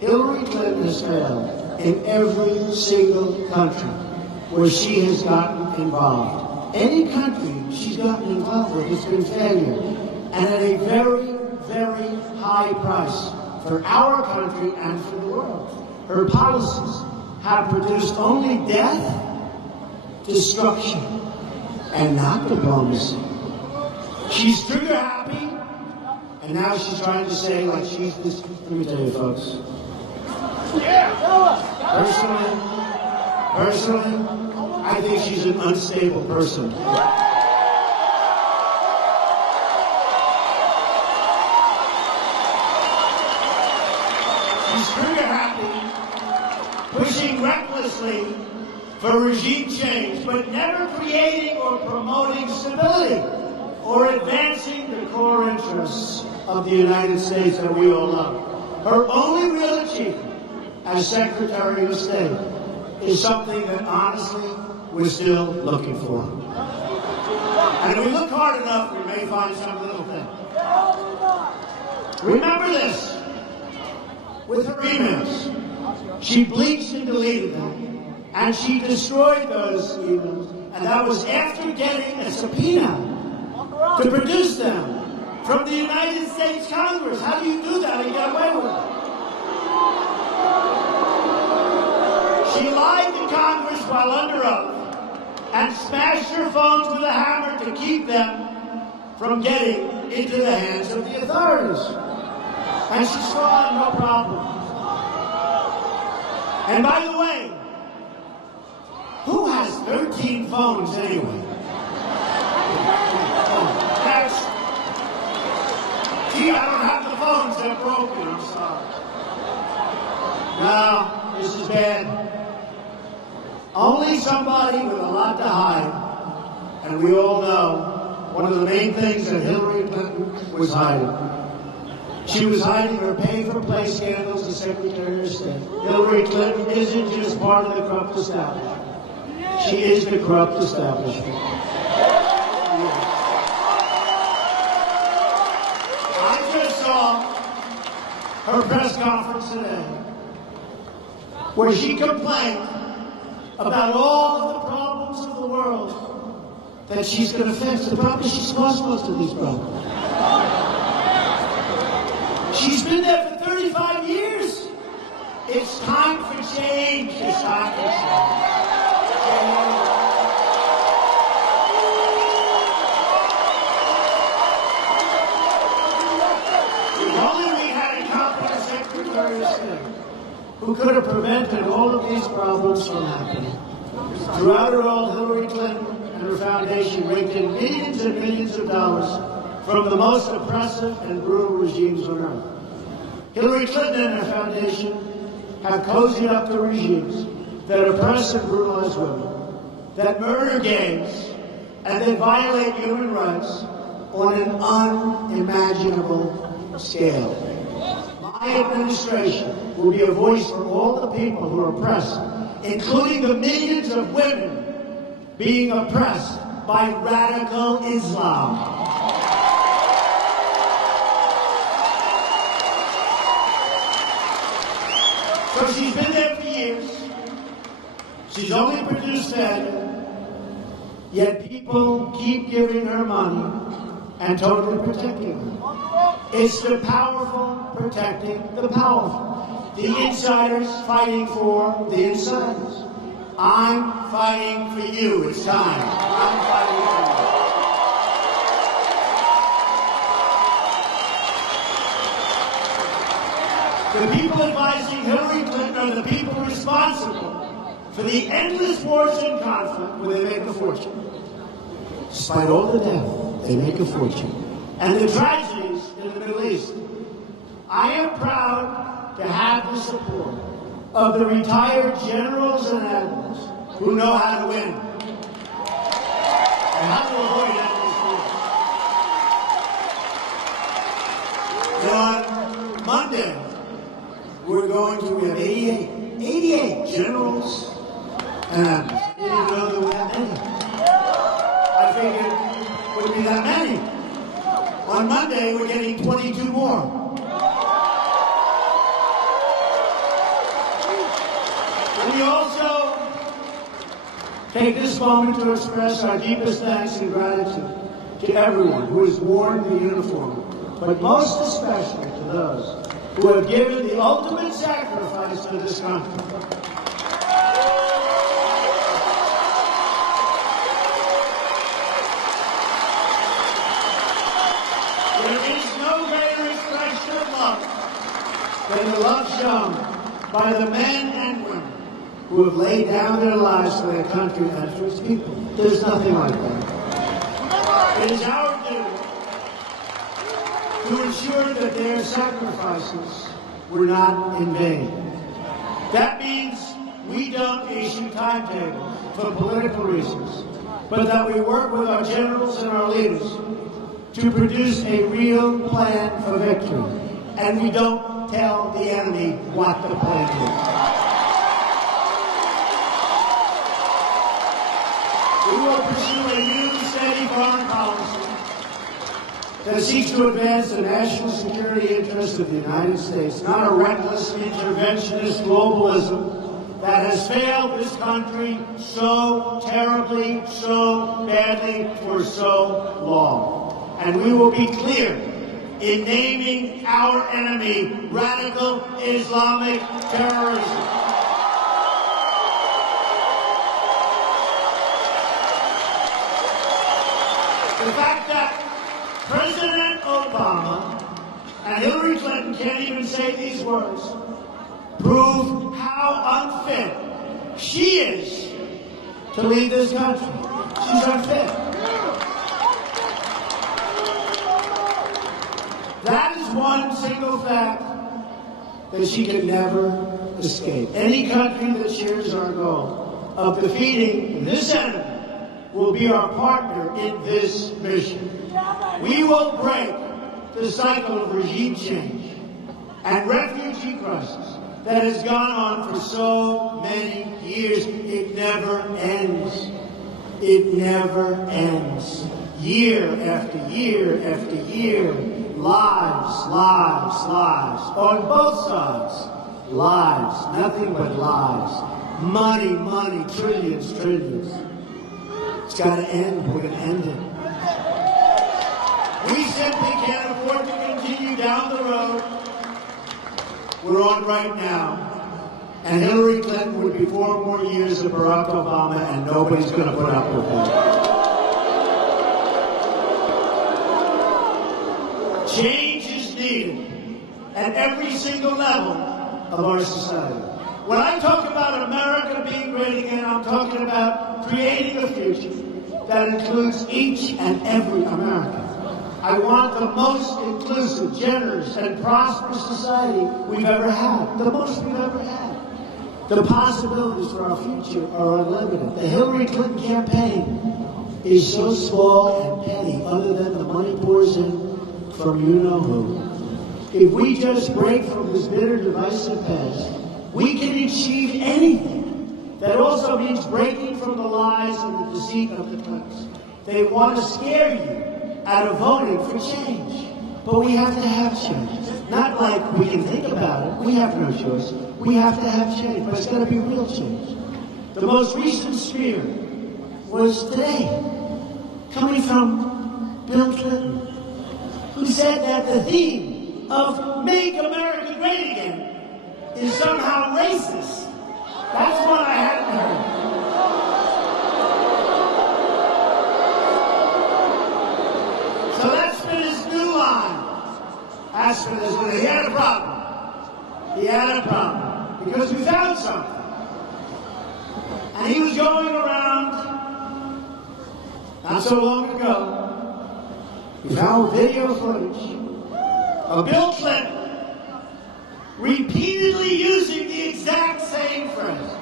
Hillary Clinton has failed in every single country where she has gotten involved. Any country she's gotten involved with has been failure, and at a very, very high price for our country and for the world. Her policies have produced only death, destruction, and not diplomacy. She's trigger happy, and now she's trying to say like she's this. Let me tell you, folks. Personally, I think she's an unstable person. She's trigger happy, pushing recklessly for regime change, but never creating or promoting stability or advancing the core interests of the United States that we all love. Her only real achievement as Secretary of State is something that honestly we're still looking for. And if we look hard enough, we may find some little thing. Remember this. With her emails, she bleached and deleted them, and she destroyed those emails, and that was after getting a subpoena to produce them from the United States Congress. How do you do that and get away with it? She lied to Congress while under oath and smashed her phones with a hammer to keep them from getting into the hands of the authorities. And she saw no problem. And by the way, who has 13 phones anyway? Next. Gee, I don't have the phones, they're broken, I'm sorry. No, this is bad. Only somebody with a lot to hide, and we all know one of the main things that Hillary Clinton was hiding. She was hiding her pay-for-play scandals as Secretary of State. Hillary Clinton isn't just part of the corrupt establishment. She is the corrupt establishment. I just saw her press conference today, where she complained about all of the problems of the world that she's going to fix. The problem is she's caused most of these problems. She's been there for 35 years. It's time for change. It's time for change. If only we had a competent Secretary of State who could have prevented all of these problems from happening. Throughout it all, Hillary Clinton and her foundation raked in millions and millions of dollars from the most oppressive and brutal regimes on earth. Hillary Clinton and her foundation have cozied up to regimes that oppress and brutalize women, that murder gays, and that violate human rights on an unimaginable scale. My administration will be a voice for all the people who are oppressed, including the millions of women being oppressed by radical Islam. So she's been there for years. She's only produced failure, yet people keep giving her money and totally protecting her. It's the powerful protecting the powerful. The insiders fighting for the insiders. I'm fighting for you. It's time. I'm fighting for you. The people advising Hillary Clinton are the people responsible for the endless wars and conflict where they make a fortune. Despite all the death, they make a fortune. And the tragedies in the Middle East. I am proud to have the support of the retired generals and admirals who know how to win and how to avoid endless wars. On Monday, we have 88 generals and admirals. I didn't know there were that many. I figured it wouldn't be that many. On Monday, we're getting 22 more. We also take this moment to express our deepest thanks and gratitude to everyone who has worn the uniform, but most especially to those who have given the ultimate sacrifice to this country. There is no greater expression of love than the love shown by the men and women who have laid down their lives for their country and for its people. There's nothing like that. It is our duty to ensure that their sacrifices were not in vain. That means we don't issue timetables for political reasons, but that we work with our generals and our leaders to produce a real plan for victory. And we don't tell the enemy what the plan is. We will pursue a new, steady foreign policy that seeks to advance the national security interests of the United States, not a reckless interventionist globalism that has failed this country so terribly, so badly, for so long. And we will be clear in naming our enemy radical Islamic terrorism. The fact that President Obama and Hillary Clinton can't even say these words prove how unfit she is to lead this country. She's unfit. That is one single fact that she can never escape. Any country that shares our goal of defeating this enemy will be our partner in this mission. We will break the cycle of regime change and refugee crisis that has gone on for so many years. It never ends. It never ends. Year after year after year, lives, lives, lives. On both sides, lives, nothing but lives. Money, money, trillions, trillions. It's got to end. We're going to end it. We simply can't afford to continue down the road we're on right now. And Hillary Clinton would be 4 more years of Barack Obama, and nobody's going to put up with that. Change is needed at every single level of our society. When I talk about America being great again, I'm talking about creating a future that includes each and every American. I want the most inclusive, generous, and prosperous society we've ever had. The most we've ever had. The possibilities for our future are unlimited. The Hillary Clinton campaign is so small and petty, other than the money pours in from you-know-who. If we just break from this bitter, divisive past, we can achieve anything. That also means breaking from the lies and the deceit of the press. They want to scare you out of voting for change. But we have to have change. Not like we can think about it. We have no choice. We have to have change, but it's got to be real change. The most recent smear was today, coming from Bill Clinton, who said that the theme of Make America Great Again is somehow racist. That's what I hadn't heard. So that's been his new line. That's been his new. He had a problem. He had a problem. Because we found something. And he was going around, not so long ago, we found video footage of Bill Clinton repeatedly using the exact same phrase.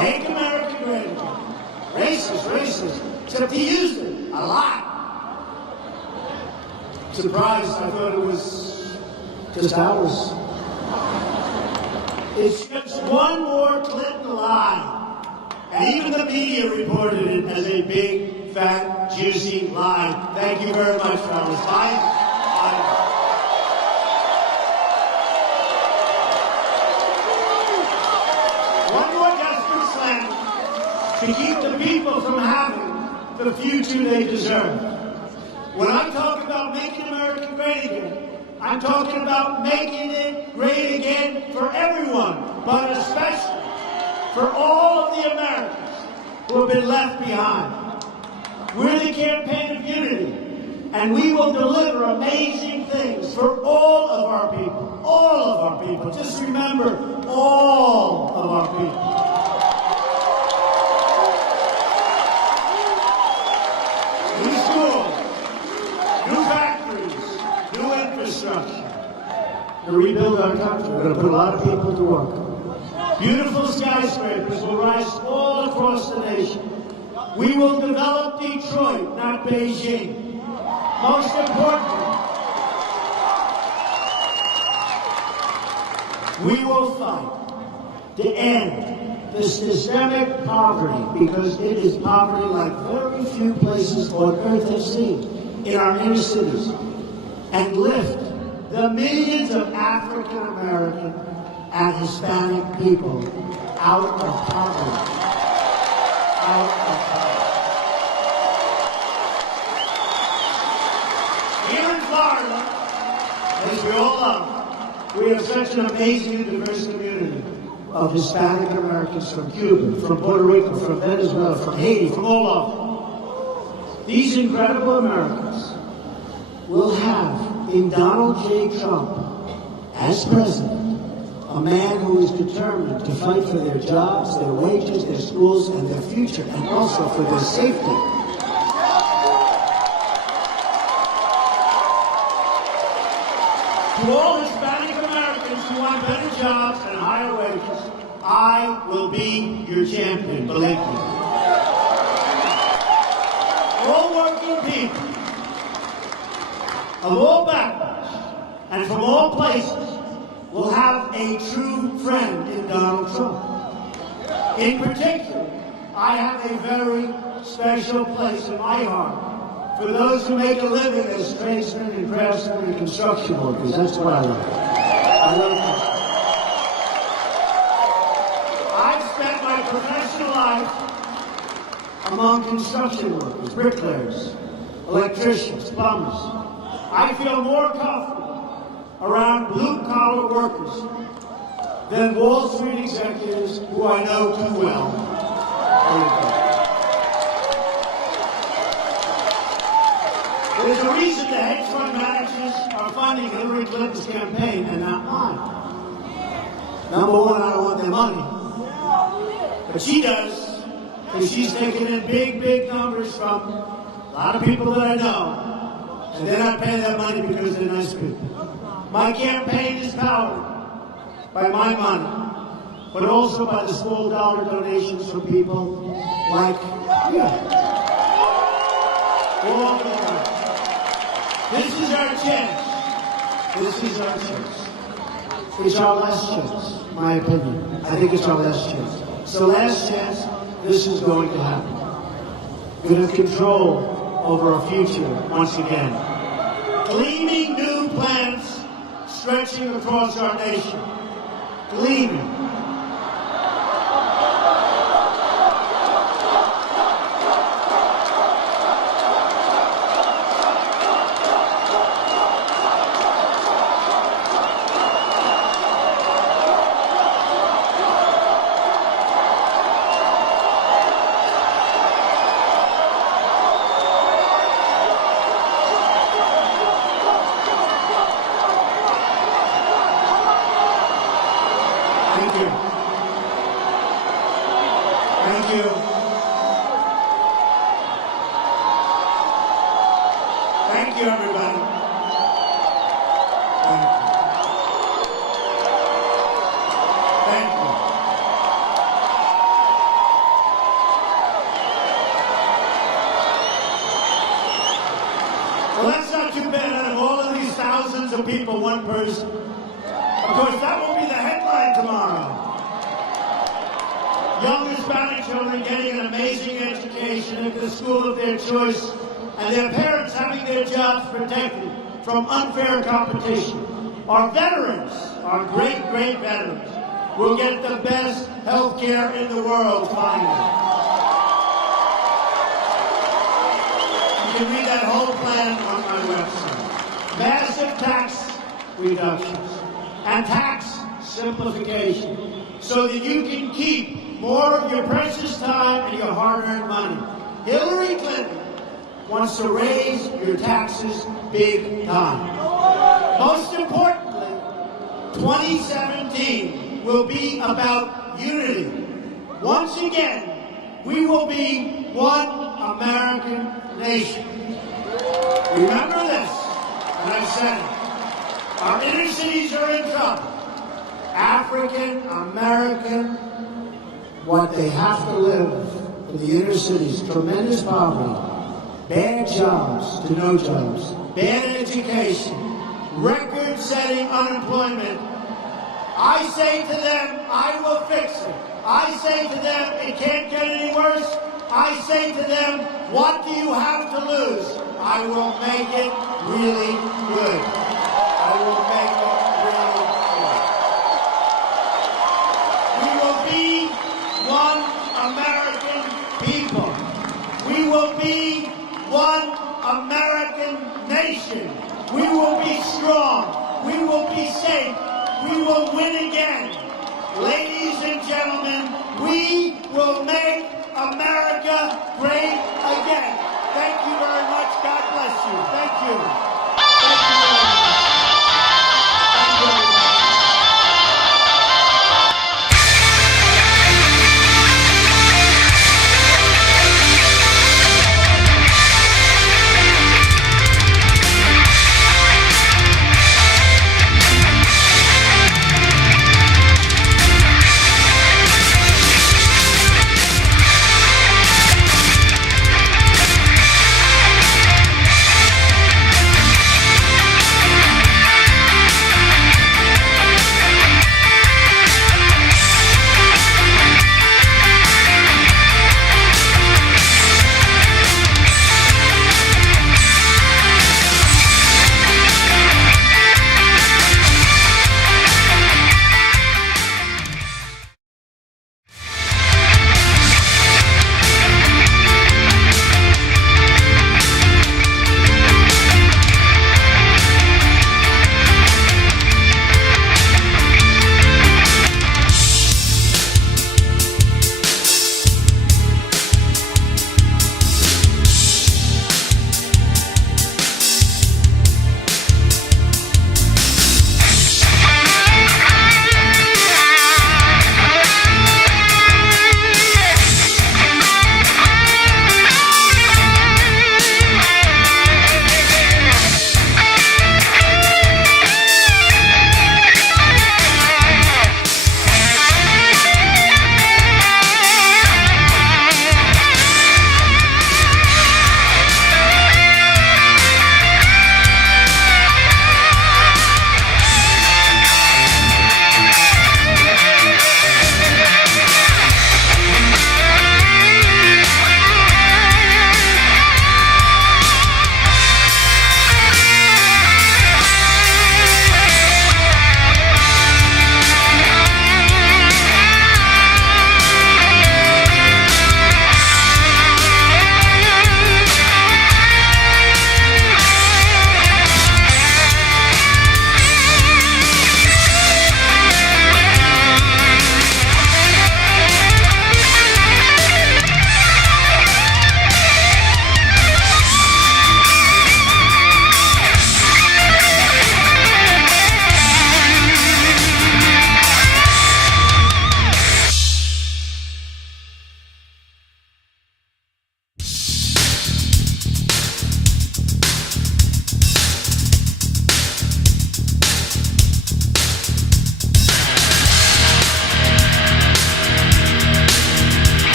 Make America great again. Racist, racist. Except he used it a lot. Surprised, I thought it was just ours. It's just one more Clinton lie. And even the media reported it as a big, fat, juicy lie. Thank you very much, fellas. Bye. One more desperate slam to keep the people from having the future they deserve. When I talk about making America great again, I'm talking about making it great again for everyone, but especially for all of the Americans who have been left behind. We're the campaign of unity, and we will deliver amazing things for all of our people. All of our people. Just remember, all of our people. New schools, new factories, new infrastructure. To rebuild our country, we're going to put a lot of people to work. Beautiful skyscrapers will rise all across the nation. We will develop Detroit, not Beijing. Most importantly, we will fight to end the systemic poverty, because it is poverty like very few places on earth have seen in our inner cities, and lift the millions of African American and Hispanic people out of poverty. Out of poverty. Here in Florida, as we all know, we have such an amazing and diverse community of Hispanic Americans from Cuba, from Puerto Rico, from Venezuela, from Haiti, from all over. These incredible Americans will have in Donald J. Trump as president a man who is determined to fight for their jobs, their wages, their schools, and their future, and also for their safety. To all Hispanic Americans who want better jobs and higher wages, I will be your champion, believe me. All working people of all backgrounds and from all places will have a true friend in Donald Trump. In particular, I have a very special place in my heart for those who make a living as tradesmen and craftsmen and construction workers. That's what I love. I love that. I've spent my professional life among construction workers, bricklayers, electricians, plumbers. I feel more comfortable around blue-collar workers than Wall Street executives who I know too well. There's a reason the hedge fund managers are funding Hillary Clinton's campaign and not mine. Number one, I don't want their money. But she does, because she's taking in big, big numbers from a lot of people that I know. And they're not paying that money because they're nice people. My campaign is powered by my money, but also by the small dollar donations from people like you. All over the country. This is our chance. This is our chance. It's our last chance, my opinion. I think it's our last chance. It's the last chance this is going to happen. We're going to have control over our future once again. Gleaming new plans stretching across our nation. Gleaming. Thank you. Thank you. Thank you, everybody. of people, one person. Of course, that will be the headline tomorrow. Young Hispanic children getting an amazing education at the school of their choice, and their parents having their jobs protected from unfair competition. Our veterans, our great, great veterans, will get the best health care in the world, finally. You can read that whole plan on my website. Massive tax reductions and tax simplification so that you can keep more of your precious time and your hard-earned money. Hillary Clinton wants to raise your taxes big time. Most importantly, 2017 will be about unity. Once again, we will be one American nation. Remember this, and I've said it. Our inner cities are in trouble. African American, what they have to live in the inner cities, tremendous poverty, bad jobs to no jobs, bad education, record-setting unemployment. I say to them, I will fix it. I say to them, it can't get any worse. I say to them, what do you have to lose? I will make it really good. I will make it really good. We will be one American people. We will be one American nation. We will be strong. We will be safe. We will win again. Ladies and gentlemen, we will make America great again. Thank you very much. God bless you. Thank you.